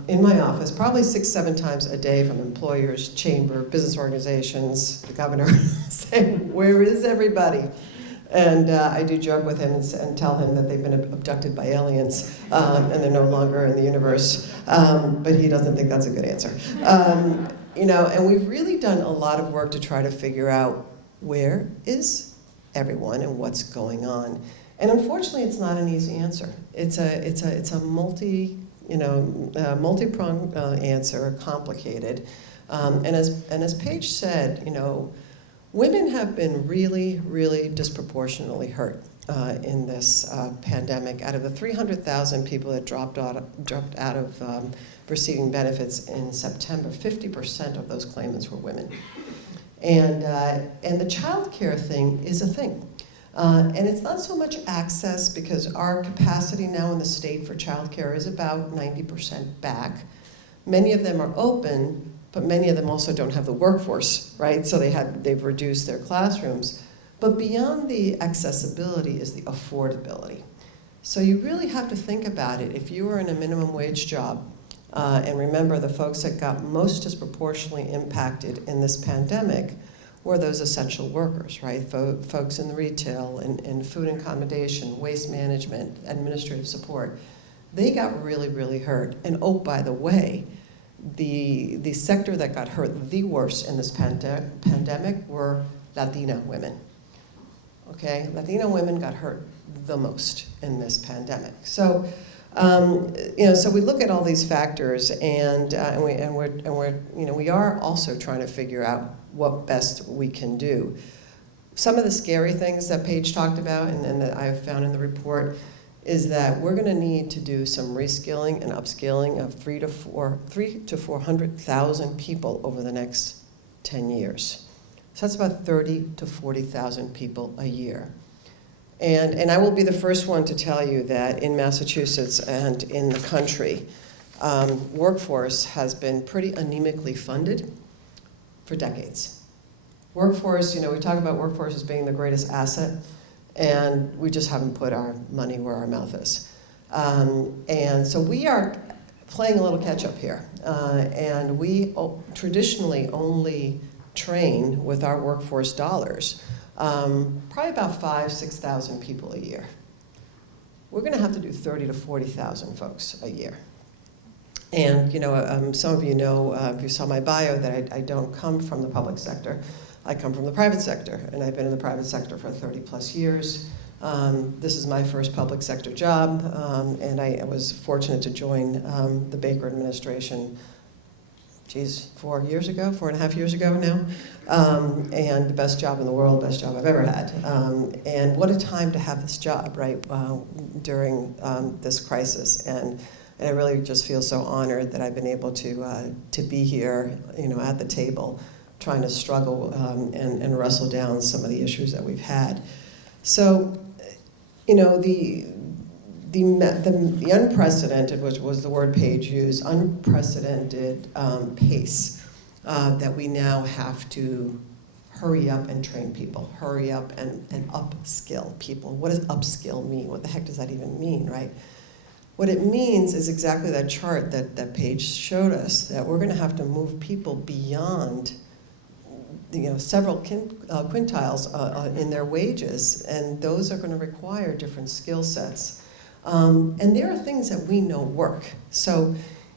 in my office, probably 6-7 times a day from employers, chamber, business organizations, the governor, saying, where is everybody? And I do joke with him and tell him that they've been abducted by aliens and they're no longer in the universe, but he doesn't think that's a good answer. And we've really done a lot of work to try to figure out where is everyone and what's going on. And unfortunately, it's not an easy answer. It's a multi-pronged answer, complicated. And as Paige said, women have been really, really disproportionately hurt in this pandemic. Out of the 300,000 people that dropped out of receiving benefits in September, 50% of those claimants were women. And the childcare thing is a thing. And it's not so much access, because our capacity now in the state for childcare is about 90% back. Many of them are open, but many of them also don't have the workforce, right? So they've reduced their classrooms. But beyond the accessibility is the affordability. So you really have to think about it. If you are in a minimum wage job, and remember the folks that got most disproportionately impacted in this pandemic were those essential workers, right? Folks in the retail, in food and accommodation, waste management, administrative support. They got really, really hurt. And oh, by the way, the sector that got hurt the worst in this pandemic were Latina women. Okay, Latina women got hurt the most in this pandemic. So, so we look at all these factors, and we are also trying to figure out what best we can do. Some of the scary things that Paige talked about, and that I've found in the report, is that we're going to need to do some reskilling and upskilling of 300,000 to 400,000 people over the next 10 years. So that's about 30,000 to 40,000 people a year. And I will be the first one to tell you that in Massachusetts and in the country, workforce has been pretty anemically funded for decades. Workforce, we talk about workforce as being the greatest asset, and we just haven't put our money where our mouth is. And so we are playing a little catch up here. And we traditionally only train with our workforce dollars probably about 5,000 to 6,000 people a year. We're going to have to do 30,000 to 40,000 folks a year. And some of you know, if you saw my bio, that I don't come from the public sector. I come from the private sector, and I've been in the private sector for 30 plus years. This is my first public sector job, and I was fortunate to join the Baker administration, 4.5 years ago now, and the best job in the world, best job I've ever had. And what a time to have this job, right, during this crisis. And I really just feel so honored that I've been able to be here, at the table, trying to struggle and wrestle down some of the issues that we've had. So, the unprecedented, which was the word Paige used, unprecedented pace that we now have to hurry up and train people, hurry up and upskill people. What does upskill mean? What the heck does that even mean, right? What it means is exactly that chart that Paige showed us, that we're going to have to move people beyond several quintiles in their wages, and those are going to require different skill sets. And there are things that we know work. So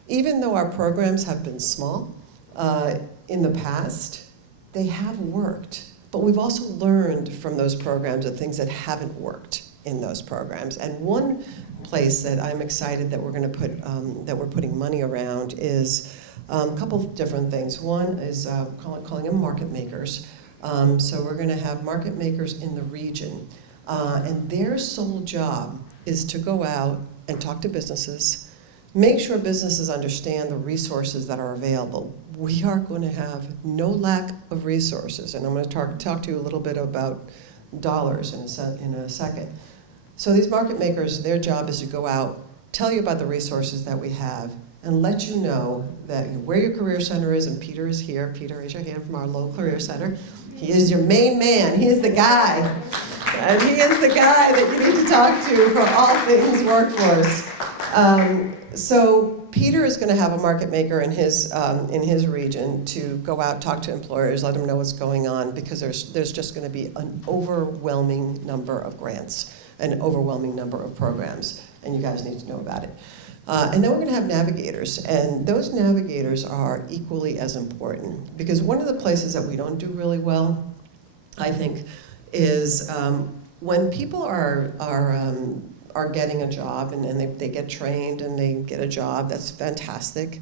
even though our programs have been small in the past, they have worked. But we've also learned from those programs the things that haven't worked in those programs. And one place that I'm excited that we're going to put, that we're putting money around is a couple of different things. One is calling them market makers. So we're going to have market makers in the region. And their sole job is to go out and talk to businesses, make sure businesses understand the resources that are available. We are going to have no lack of resources, and I'm going to talk to you a little bit about dollars in a second. So these market makers, their job is to go out, tell you about the resources that we have, and let you know that where your career center is, and Peter is here. Peter, raise your hand from our local career center. He is your main man. He is the guy. And he is the guy that you need to talk to for all things workforce. So Peter is going to have a market maker in his region to go out, talk to employers, let them know what's going on, because there's just going to be an overwhelming number of grants, an overwhelming number of programs, and you guys need to know about it. And then we're going to have navigators, and those navigators are equally as important, because one of the places that we don't do really well, I think, is when people are getting a job and they get trained and they get a job. That's fantastic,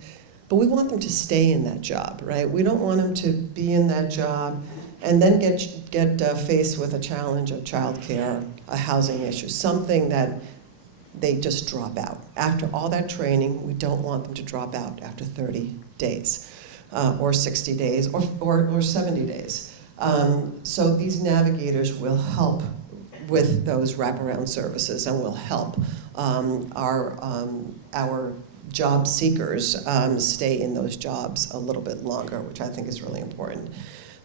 but we want them to stay in that job, right? We don't want them to be in that job and then get faced with a challenge of childcare, a housing issue, something that they just drop out. After all that training, we don't want them to drop out after 30 days or 60 days or 70 days. So these navigators will help with those wraparound services and will help our job seekers stay in those jobs a little bit longer, which I think is really important.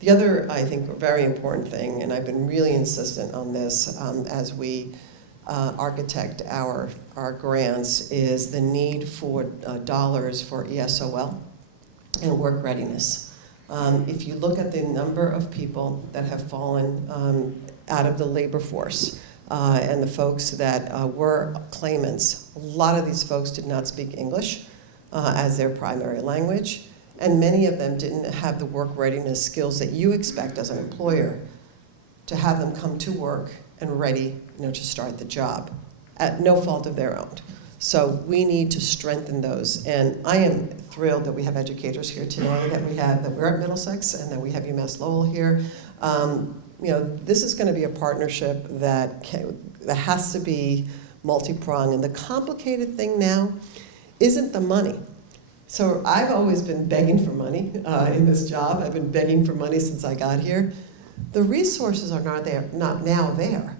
The other, I think, very important thing, and I've been really insistent on this as we architect our grants, is the need for dollars for ESOL and work readiness. If you look at the number of people that have fallen out of the labor force and the folks that were claimants, a lot of these folks did not speak English as their primary language, and many of them didn't have the work readiness skills that you expect as an employer to have them come to work and ready, to start the job at no fault of their own. So we need to strengthen those, and I am thrilled that we have educators here today, that we're at Middlesex, and that we have UMass Lowell here. This is going to be a partnership that has to be multi-pronged, and the complicated thing now isn't the money. So I've always been begging for money in this job. I've been begging for money since I got here. The resources are not now there.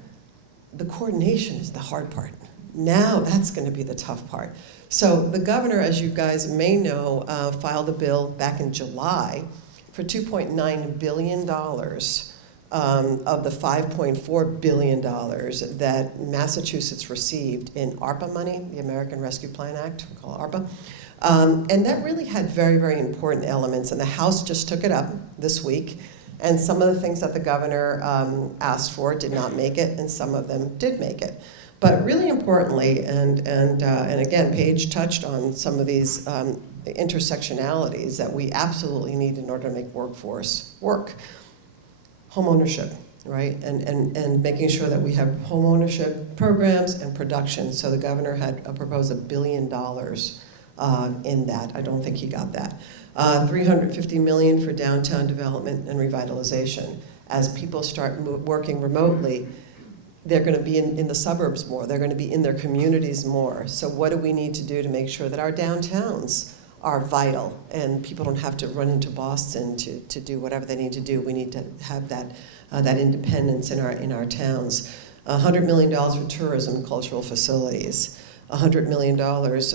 The coordination is the hard part. Now that's going to be the tough part. So the governor, as you guys may know, filed a bill back in July for $2.9 billion of the $5.4 billion that Massachusetts received in ARPA money, the American Rescue Plan Act, we call it ARPA. And that really had very, very important elements, and the House just took it up this week. And some of the things that the governor asked for did not make it, and some of them did make it. But really importantly, and again, Paige touched on some of these intersectionalities that we absolutely need in order to make workforce work. Home ownership, right? And making sure that we have home ownership programs and production. So the governor had proposed $1 billion in that. I don't think he got that. $350 million for downtown development and revitalization. As people start working remotely, they're going to be in the suburbs more. They're going to be in their communities more. So what do we need to do to make sure that our downtowns are vital and people don't have to run into Boston to do whatever they need to do? We need to have that independence in our towns. $100 million for tourism and cultural facilities. $100 million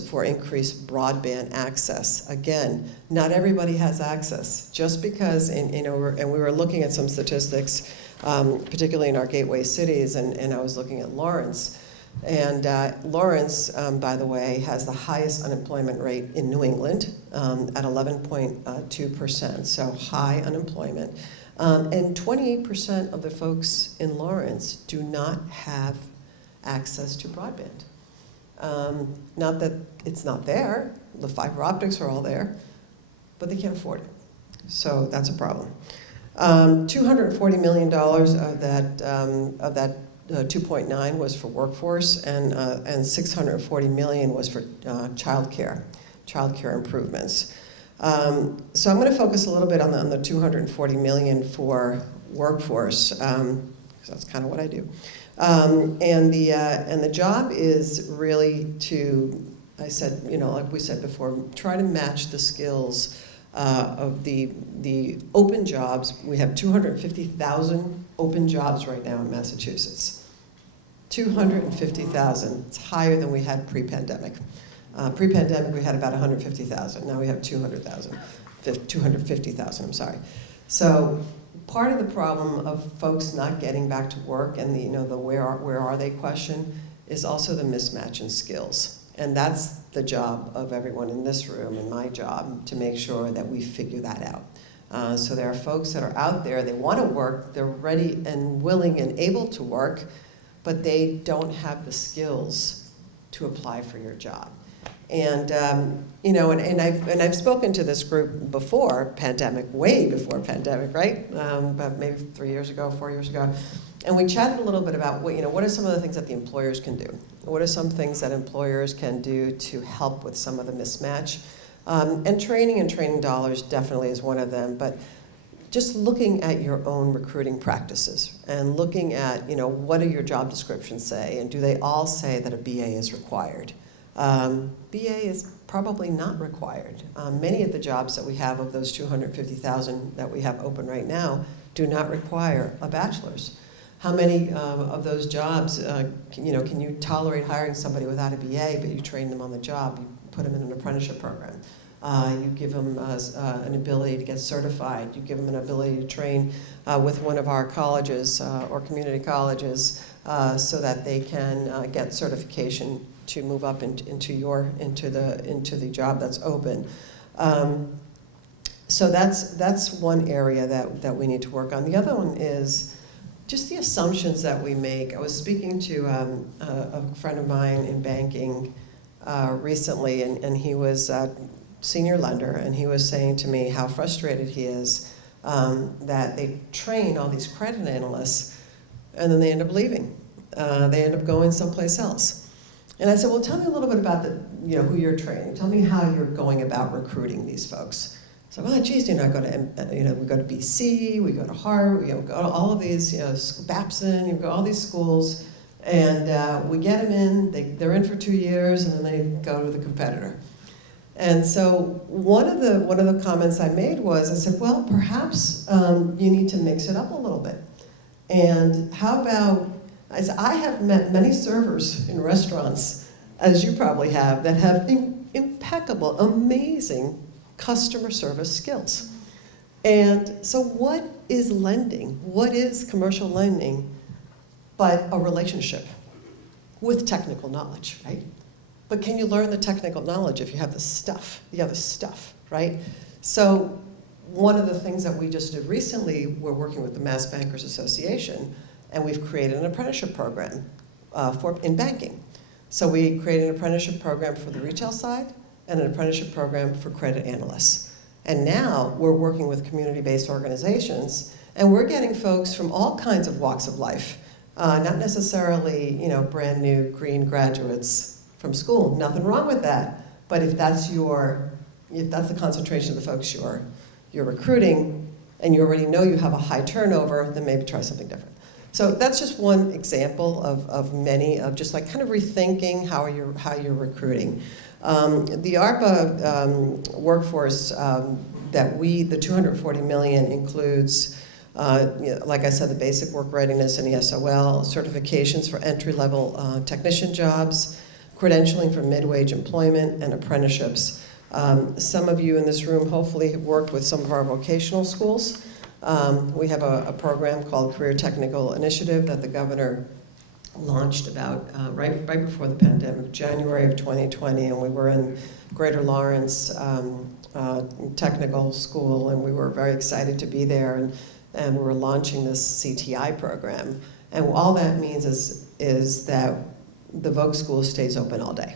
for increased broadband access. Again, not everybody has access. Just because, and we were looking at some statistics, particularly in our gateway cities, and I was looking at Lawrence. And Lawrence, by the way, has the highest unemployment rate in New England at 11.2%, so high unemployment. And 28% of the folks in Lawrence do not have access to broadband. Not that it's not there, the fiber optics are all there, but they can't afford it. So that's a problem. $240 million of that 2.9 was for workforce, and $640 million was for childcare improvements. So I'm going to focus a little bit on the $240 million for workforce, because that's kind of what I do. And the job is really to, I said, like we said before, try to match the skills of the open jobs. We have 250,000 open jobs right now in Massachusetts. 250,000. It's higher than we had pre-pandemic. Pre-pandemic, we had about 150,000. Now we have 250,000, I'm sorry. So part of the problem of folks not getting back to work and the where are they question is also the mismatch in skills. And that's the job of everyone in this room and my job to make sure that we figure that out. So there are folks that are out there, they want to work, they're ready and willing and able to work, but they don't have the skills to apply for your job. And I've spoken to this group before pandemic, way before pandemic, right? About maybe 3 years ago, 4 years ago. And we chatted a little bit about what are some of the things that the employers can do? What are some things that employers can do to help with some of the mismatch? And training dollars definitely is one of them, but just looking at your own recruiting practices and looking at, what do your job descriptions say, and do they all say that a BA is required? BA is probably not required. Many of the jobs that we have of those 250,000 that we have open right now do not require a bachelor's. How many of those jobs, can you tolerate hiring somebody without a BA, but you train them on the job, you put them in an apprenticeship program. You give them an ability to get certified. You give them an ability to train with one of our colleges or community colleges so that they can get certification to move up into the job that's open. So that's one area that we need to work on. The other one is just the assumptions that we make. I was speaking to a friend of mine in banking recently, and he was senior lender, and he was saying to me how frustrated he is that they train all these credit analysts and then they end up leaving. They end up going someplace else. And I said, well, tell me a little bit about who you're training. Tell me how you're going about recruiting these folks. So, well, geez, I go to, we go to BC, we go to Harvard, we go to all of these, Babson, you go to all these schools, and we get them in, they're in for 2 years, and then they go to the competitor. And so one of the comments I made was, I said, well, perhaps you need to mix it up a little bit. And how about, I said, I have met many servers in restaurants, as you probably have, that have impeccable, amazing customer service skills. And so what is lending? What is commercial lending but a relationship with technical knowledge, right? But can you learn the technical knowledge if you have the stuff, right? So one of the things that we just did recently, we're working with the Mass Bankers Association, and we've created an apprenticeship program in banking. So we created an apprenticeship program for the retail side and an apprenticeship program for credit analysts. And now we're working with community-based organizations, and we're getting folks from all kinds of walks of life, not necessarily brand new green graduates from school. Nothing wrong with that. But if that's the concentration of the folks you're recruiting, and you already know you have a high turnover, then maybe try something different. So that's just one example of many of just like kind of rethinking how you're recruiting. The ARPA workforce that the 240 million includes, like I said, the basic work readiness and the Esol, certifications for entry-level technician jobs, credentialing for mid-wage employment, and apprenticeships. Some of you in this room hopefully have worked with some of our vocational schools. We have a program called Career Technical Initiative that the governor launched about right before the pandemic, January of 2020, and we were in Greater Lawrence Technical School, and we were very excited to be there, and we were launching this CTI program. And all that means is that the Voc school stays open all day.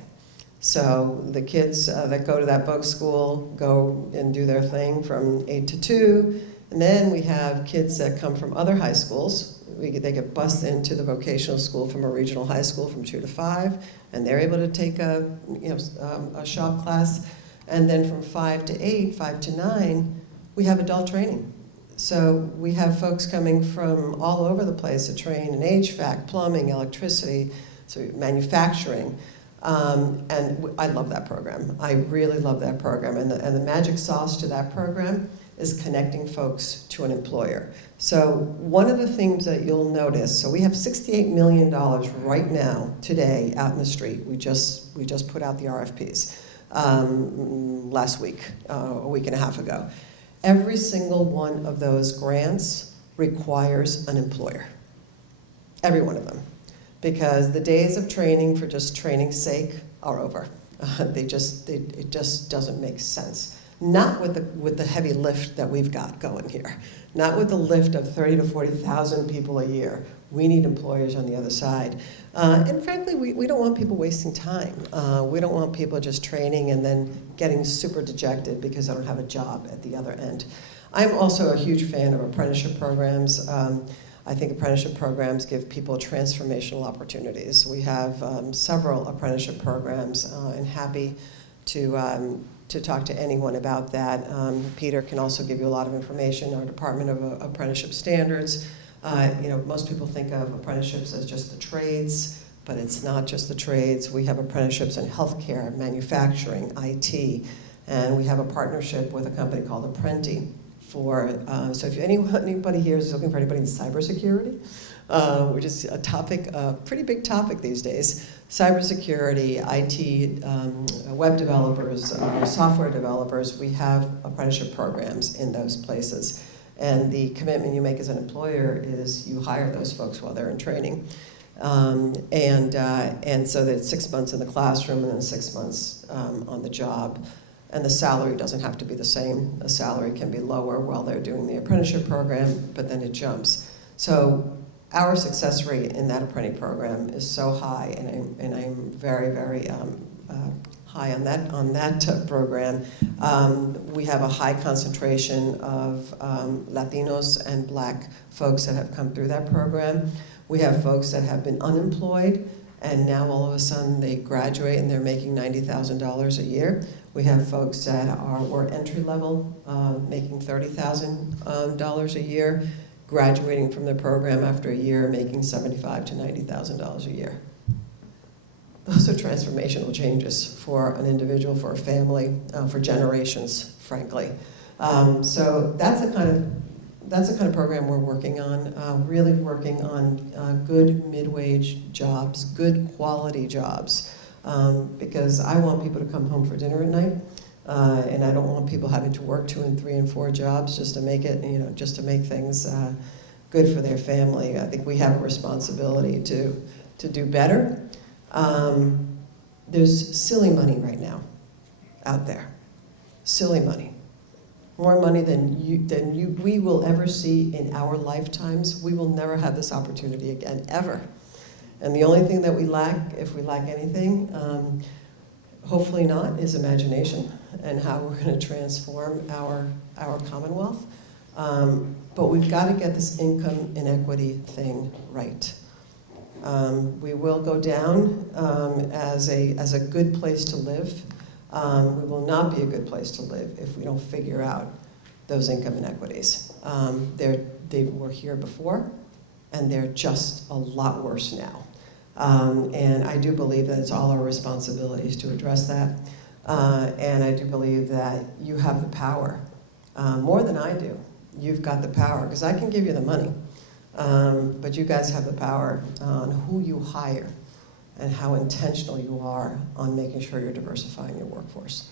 So the kids that go to that Voc school go and do their thing from 8 to 2, and then we have kids that come from other high schools. They get bused into the vocational school from a regional high school from 2 to 5, and they're able to take a shop class. And then from 5 to 8, 5 to 9, we have adult training. So we have folks coming from all over the place to train in HVAC, plumbing, electricity, so manufacturing. And I love that program. I really love that program. And the magic sauce to that program is connecting folks to an employer. So one of the things that you'll notice, so we have $68 million right now, today, out in the street. We just put out the RFPs last week, a week and a half ago. Every single one of those grants requires an employer. Every one of them. Because the days of training for just training's sake are over. It just doesn't make sense. Not with the heavy lift that we've got going here. Not with the lift of 30 to 40,000 people a year. We need employers on the other side. And frankly, we don't want people wasting time. We don't want people just training and then getting super dejected because they don't have a job at the other end. I'm also a huge fan of apprenticeship programs. I think apprenticeship programs give people transformational opportunities. We have several apprenticeship programs, and happy to talk to anyone about that. Peter can also give you a lot of information. Our Department of Apprenticeship Standards. Most people think of apprenticeships as just the trades, but it's not just the trades. We have apprenticeships in healthcare, manufacturing, IT, and we have a partnership with a company called Apprenti for, so if anybody here is looking for anybody in cybersecurity, which is a topic, a pretty big topic these days, cybersecurity, IT, web developers, software developers, we have apprenticeship programs in those places. And the commitment you make as an employer is you hire those folks while they're in training. And so that it's 6 months in the classroom and then 6 months on the job. And the salary doesn't have to be the same. The salary can be lower while they're doing the apprenticeship program, but then it jumps. So our success rate in that apprentice program is so high, and I'm very, very high on that program. We have a high concentration of Latinos and Black folks that have come through that program. We have folks that have been unemployed, and now all of a sudden they graduate and they're making $90,000 a year. We have folks that were entry level, making $30,000 a year, graduating from the program after a year, making $75,000 to $90,000 a year. Those are transformational changes for an individual, for a family, for generations, frankly. So that's the kind of program we're working on, really working on good mid-wage jobs, good quality jobs, because I want people to come home for dinner at night, and I don't want people having to work 2 and 3 and 4 jobs just to make it, just to make things good for their family. I think we have a responsibility to do better. There's silly money right now out there, silly money. More money than we will ever see in our lifetimes. We will never have this opportunity again, ever. And the only thing that we lack, if we lack anything, hopefully not, is imagination and how we're going to transform our Commonwealth. But we've got to get this income inequity thing right. We will go down as a good place to live. We will not be a good place to live if we don't figure out those income inequities. They were here before, and they're just a lot worse now. And I do believe that it's all our responsibilities to address that. And I do believe that you have the power, more than I do. You've got the power, because I can give you the money. But you guys have the power on who you hire and how intentional you are on making sure you're diversifying your workforce.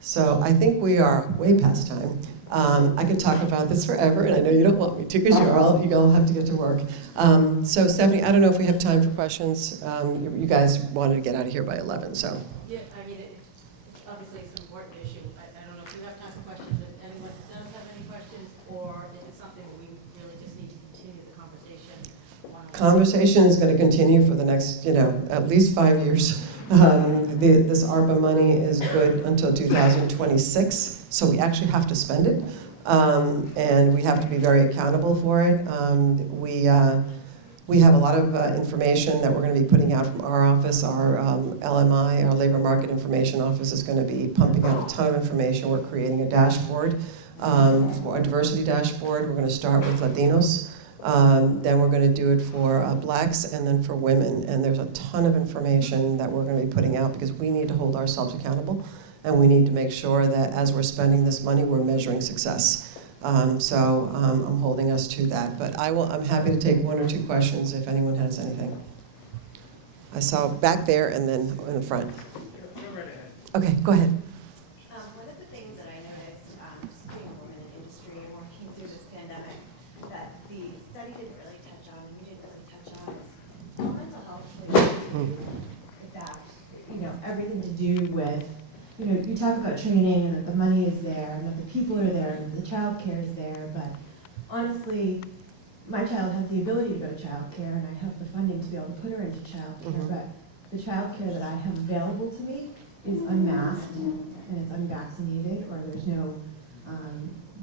So I think we are way past time. I could talk about this forever, and I know you don't want me to because you all have to get to work. So Stephanie, I don't know if we have time for questions. You guys wanted to get out of here by 11, so. Yeah, I mean, obviously it's an important issue. I don't know if you have time for questions, if anyone does have any questions, or if it's something that we really just need to continue the conversation. Conversation is going to continue for the next, at least 5 years. This ARPA money is good until 2026, so we actually have to spend it, and we have to be very accountable for it. We have a lot of information that we're going to be putting out from our office. Our LMI, our Labor Market Information Office, is going to be pumping out a ton of information. We're creating a dashboard, a diversity dashboard. We're going to start with Latinos. Then we're going to do it for Blacks, and then for women. And there's a ton of information that we're going to be putting out because we need to hold ourselves accountable, and we need to make sure that as we're spending this money, we're measuring success. So I'm holding us to that. But I'm happy to take 1 or 2 questions if anyone has anything. I saw back there and then in the front. Okay, go ahead. One of the things that I noticed, just being a woman in industry and working through this pandemic, that the study didn't really touch on, and we didn't really touch on, is mental health issues. In fact, everything to do with, you talk about training and that the money is there and that the people are there and the child care is there, but honestly, my child has the ability to go to child care and I have the funding to be able to put her into child care, but the child care that I have available to me is unmasked and it's unvaccinated, or there's no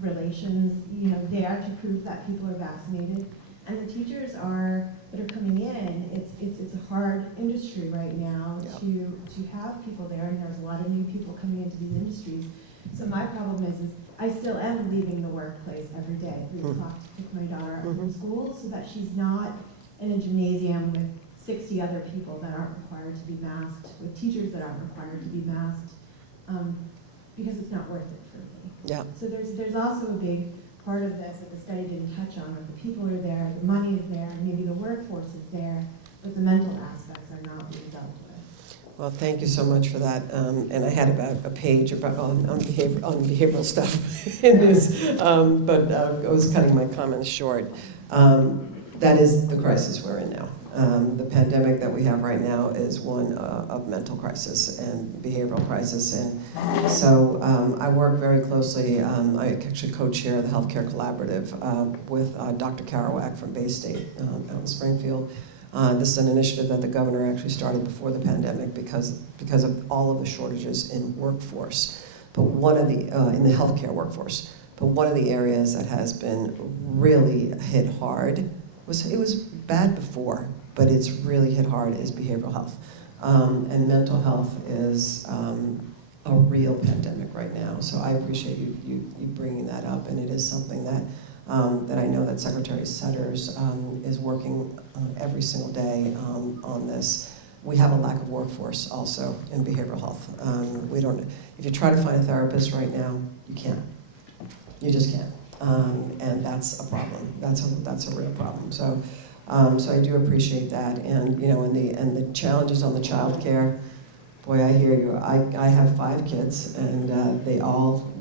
relations, there to prove that people are vaccinated. And the teachers that are coming in, it's a hard industry right now to have people there, and there's a lot of new people coming into these industries. So my problem is I still am leaving the workplace every day, 3 o'clock to pick my daughter up from school, so that she's not in a gymnasium with 60 other people that aren't required to be masked, with teachers that aren't required to be masked, because it's not worth it for me. Yeah. So there's also a big part of this that the study didn't touch on, that the people are there, the money is there, maybe the workforce is there, but the mental aspects are not being dealt with. Well, thank you so much for that. And I had about a page about on behavioral stuff in this, but I was cutting my comments short. That is the crisis we're in now. The pandemic that we have right now is one of mental crisis and behavioral crisis. And so I work very closely, I actually co-chair the Healthcare Collaborative with Dr. Kerouac from Bay State out in Springfield. This is an initiative that the governor actually started before the pandemic because of all of the shortages in workforce, but one of the, in the healthcare workforce. But one of the areas that has been really hit hard it was bad before, but it's really hit hard is behavioral health. And mental health is a real pandemic right now. So I appreciate you bringing that up, and it is something that that I know that Secretary Setters is working every single day on this. We have a lack of workforce also in behavioral health. We don't. If you try to find a therapist right now, you can't. You just can't. And that's a problem. That's a real problem. So, so I do appreciate that. And you know, and the challenges on the child care. Boy, I hear you. I have 5 kids, and they're all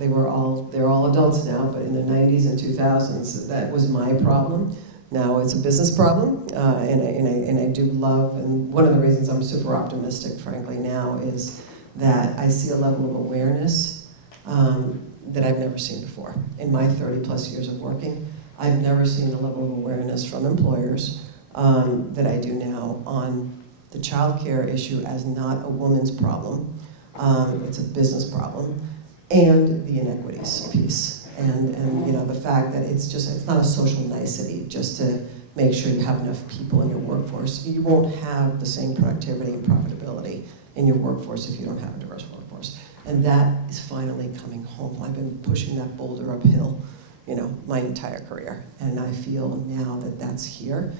adults now. But in the 90s and 2000s, that was my problem. Now it's a business problem, and I do love. And one of the reasons I'm super optimistic, frankly, now is that I see a level of awareness that I've never seen before. In my 30+ years of working, I've never seen the level of awareness from employers that I do now on the child care issue as not a woman's problem, it's a business problem, and the inequities piece. And you know, the fact that it's not a social nicety just to make sure you have enough people in your workforce. You won't have the same productivity and profitability in your workforce if you don't have a diverse workforce. And that is finally coming home. I've been pushing that boulder uphill, you know, my entire career. And I feel now that that's here.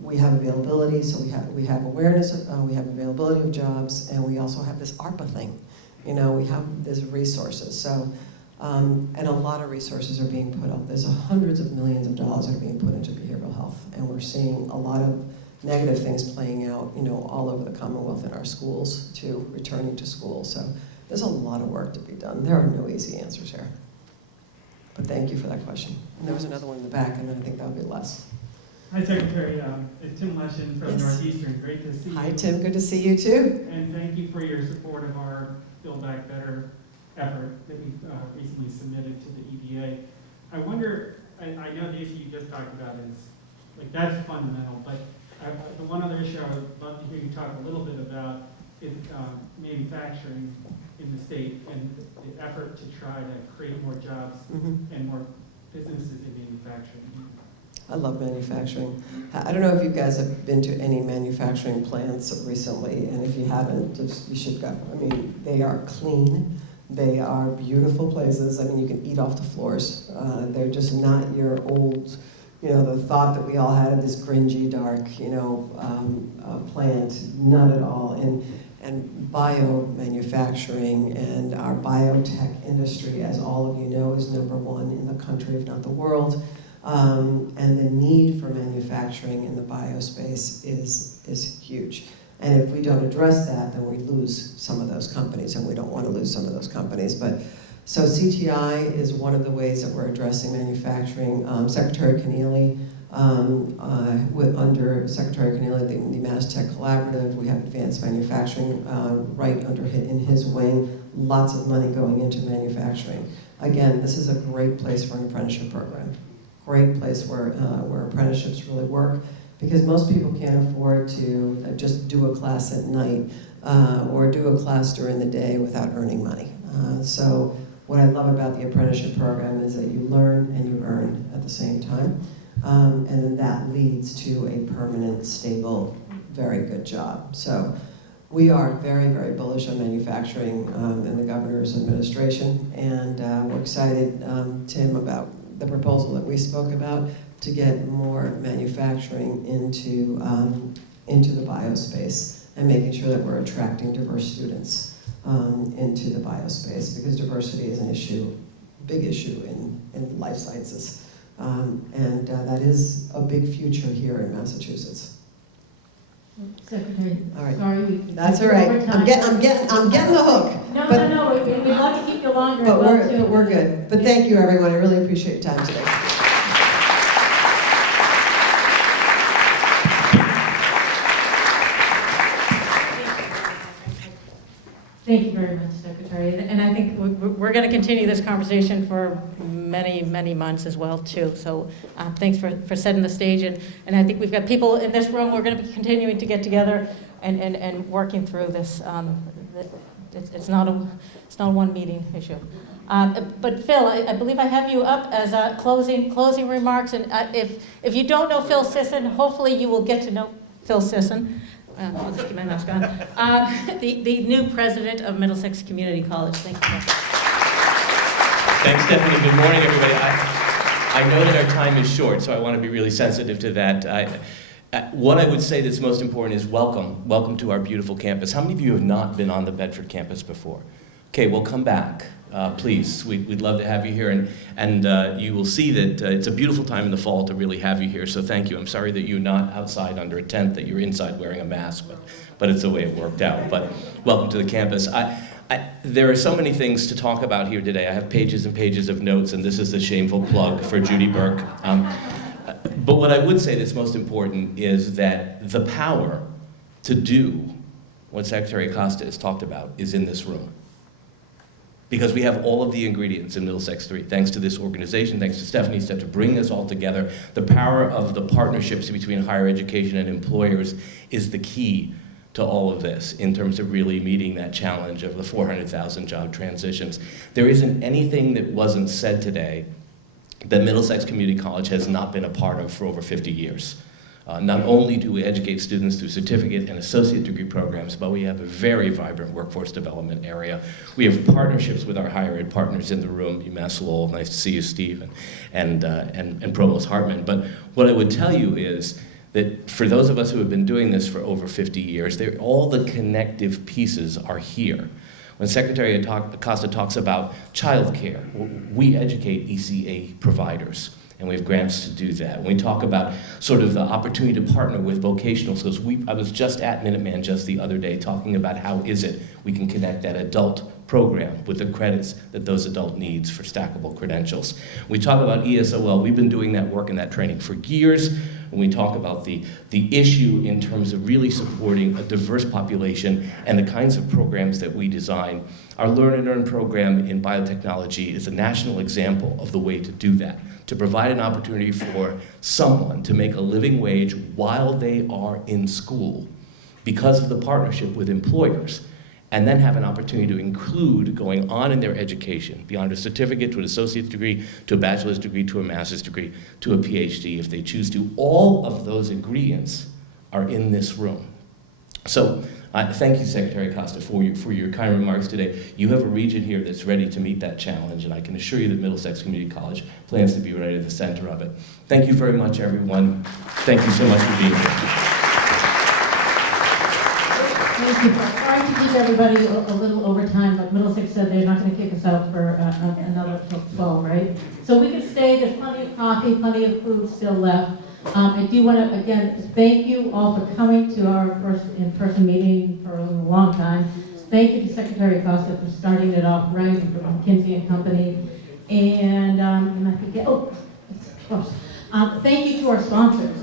We have availability, so we have awareness, we have availability of jobs, and we also have this ARPA thing. You know, we have these resources. So, and a lot of resources are being put up. There's hundreds of millions of dollars that are being put into behavioral health, and we're seeing a lot of negative things playing out, you know, all over the Commonwealth in our schools, to returning to school. So there's a lot of work to be done. There are no easy answers here. But thank you for that question. And there was another one in the back, and I think that would be Les. Hi, Secretary. It's Tim Leshin from Yes. Northeastern. Great to see you. Hi, Tim. Good to see you, too. And thank you for your support of our Build Back Better effort that we recently submitted to the EPA. I wonder, I know the issue you just talked about is, like, that's fundamental, but the one other issue I would love to hear you talk a little bit about is manufacturing in the state and the effort to try to create more jobs and more businesses in manufacturing. I love manufacturing. I don't know if you guys have been to any manufacturing plants recently, and if you haven't, you should go. I mean, they are clean. They are beautiful places. I mean, you can eat off the floors. They're just not your old, you know, the thought that we all had of this cringy, dark, you know, plant. Not at all. And bio-manufacturing and our biotech industry, as all of you know, is #1 in the country, if not the world. And the need for manufacturing in the biospace is huge. And if we don't address that, then we lose some of those companies, and we don't want to lose some of those companies. But so CTI is one of the ways that we're addressing manufacturing. Secretary Keneally, under Secretary Keneally, the Mass Tech Collaborative, we have advanced manufacturing right under in his wing. Lots of money going into manufacturing. Again, this is a great place for an apprenticeship program. Great place where apprenticeships really work, because most people can't afford to just do a class at night or do a class during the day without earning money. So what I love about the apprenticeship program is that you learn and you earn at the same time, and then that leads to a permanent, stable, very good job. So we are very, very bullish on manufacturing in the governor's administration, and we're excited, Tim, about the proposal that we spoke about to get more manufacturing into the biospace and making sure that we're attracting diverse students into the biospace, because diversity is an issue big issue in life sciences. And that is a big future here in Massachusetts. Secretary, All right. sorry. That's all right. I'm getting the hook. No, but, no, we'd love to keep you longer. But we're good. But thank you, everyone. I really appreciate your time today. Thank you very much, Secretary. And I think we're going to continue this conversation for many, many months as well, too. So thanks for setting the stage. And I think we've got people in this room, we're going to be continuing to get together and working through this. It's not a one-meeting issue. But Phil, I believe I have you up as closing remarks. And if you don't know Phil Sisson, hopefully you will get to know Phil Sisson. I'll just keep my mask on. The new president of Middlesex Community College. Thank you. Thanks, Stephanie. Good morning, everybody. I know that our time is short, so I want to be really sensitive to that. What I would say that's most important is welcome. Welcome to our beautiful campus. How many of you have not been on the Bedford campus before? Okay, well, come back. Please, we'd love to have you here, and you will see that it's a beautiful time in the fall to really have you here, so thank you. I'm sorry that you're not outside under a tent, that you're inside wearing a mask, but it's the way it worked out. But welcome to the campus. There are so many things to talk about here today. I have pages and pages of notes, and this is a shameful plug for Judy Burke. But what I would say that's most important is that the power to do what Secretary Acosta has talked about is in this room. Because we have all of the ingredients in Middlesex 3, thanks to this organization, thanks to Stephanie's step to bring us all together. The power of the partnerships between higher education and employers is the key to all of this in terms of really meeting that challenge of the 400,000 job transitions. There isn't anything that wasn't said today that Middlesex Community College has not been a part of for over 50 years. Not only do we educate students through certificate and associate degree programs, but we have a very vibrant workforce development area. We have partnerships with our higher ed partners in the room, UMass Lowell, nice to see you, Steve, and Provost Hartman. But what I would tell you is that for those of us who have been doing this for over 50 years, all the connective pieces are here. When Secretary Acosta talks about childcare, we educate ECA providers. And we have grants to do that. When we talk about sort of the opportunity to partner with vocational schools, I was just at Minuteman just the other day talking about how is it we can connect that adult program with the credits that those adult needs for stackable credentials. We talk about ESOL, we've been doing that work and that training for years. When we talk about the issue in terms of really supporting a diverse population and the kinds of programs that we design, our Learn and Earn program in biotechnology is a national example of the way to do that, to provide an opportunity for someone to make a living wage while they are in school because of the partnership with employers, and then have an opportunity to include going on in their education beyond a certificate to an associate's degree, to a bachelor's degree, to a master's degree, to a PhD if they choose to. All of those ingredients are in this room. So thank you, Secretary Acosta, for your kind remarks today. You have a region here that's ready to meet that challenge, and I can assure you that Middlesex Community College plans to be right at the center of it. Thank you very much, everyone. Thank you so much for being here. Thank you. Sorry to keep everybody a little over time, but Middlesex said they're not going to kick us out for another 12, right? So we can stay. There's plenty of coffee, plenty of food still left. I do want to, again, thank you all for coming to our first in-person meeting for a long time. Thank you to Secretary Acosta for starting it off right, and for Mckinsey and Company. And I forget, thank you to our sponsors,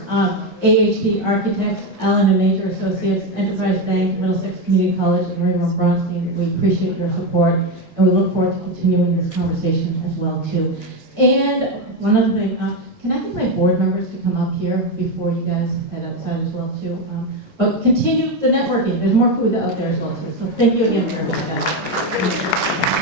AHP Architects, Allen & Major Associates, Enterprise Bank, Middlesex Community College, and Raymond Bronstein. We appreciate your support, and we look forward to continuing this conversation as well, too. And one other thing, can I get my board members to come up here before you guys head outside as well, too? But continue the networking. There's more food out there as well, too. So thank you again for everything, guys.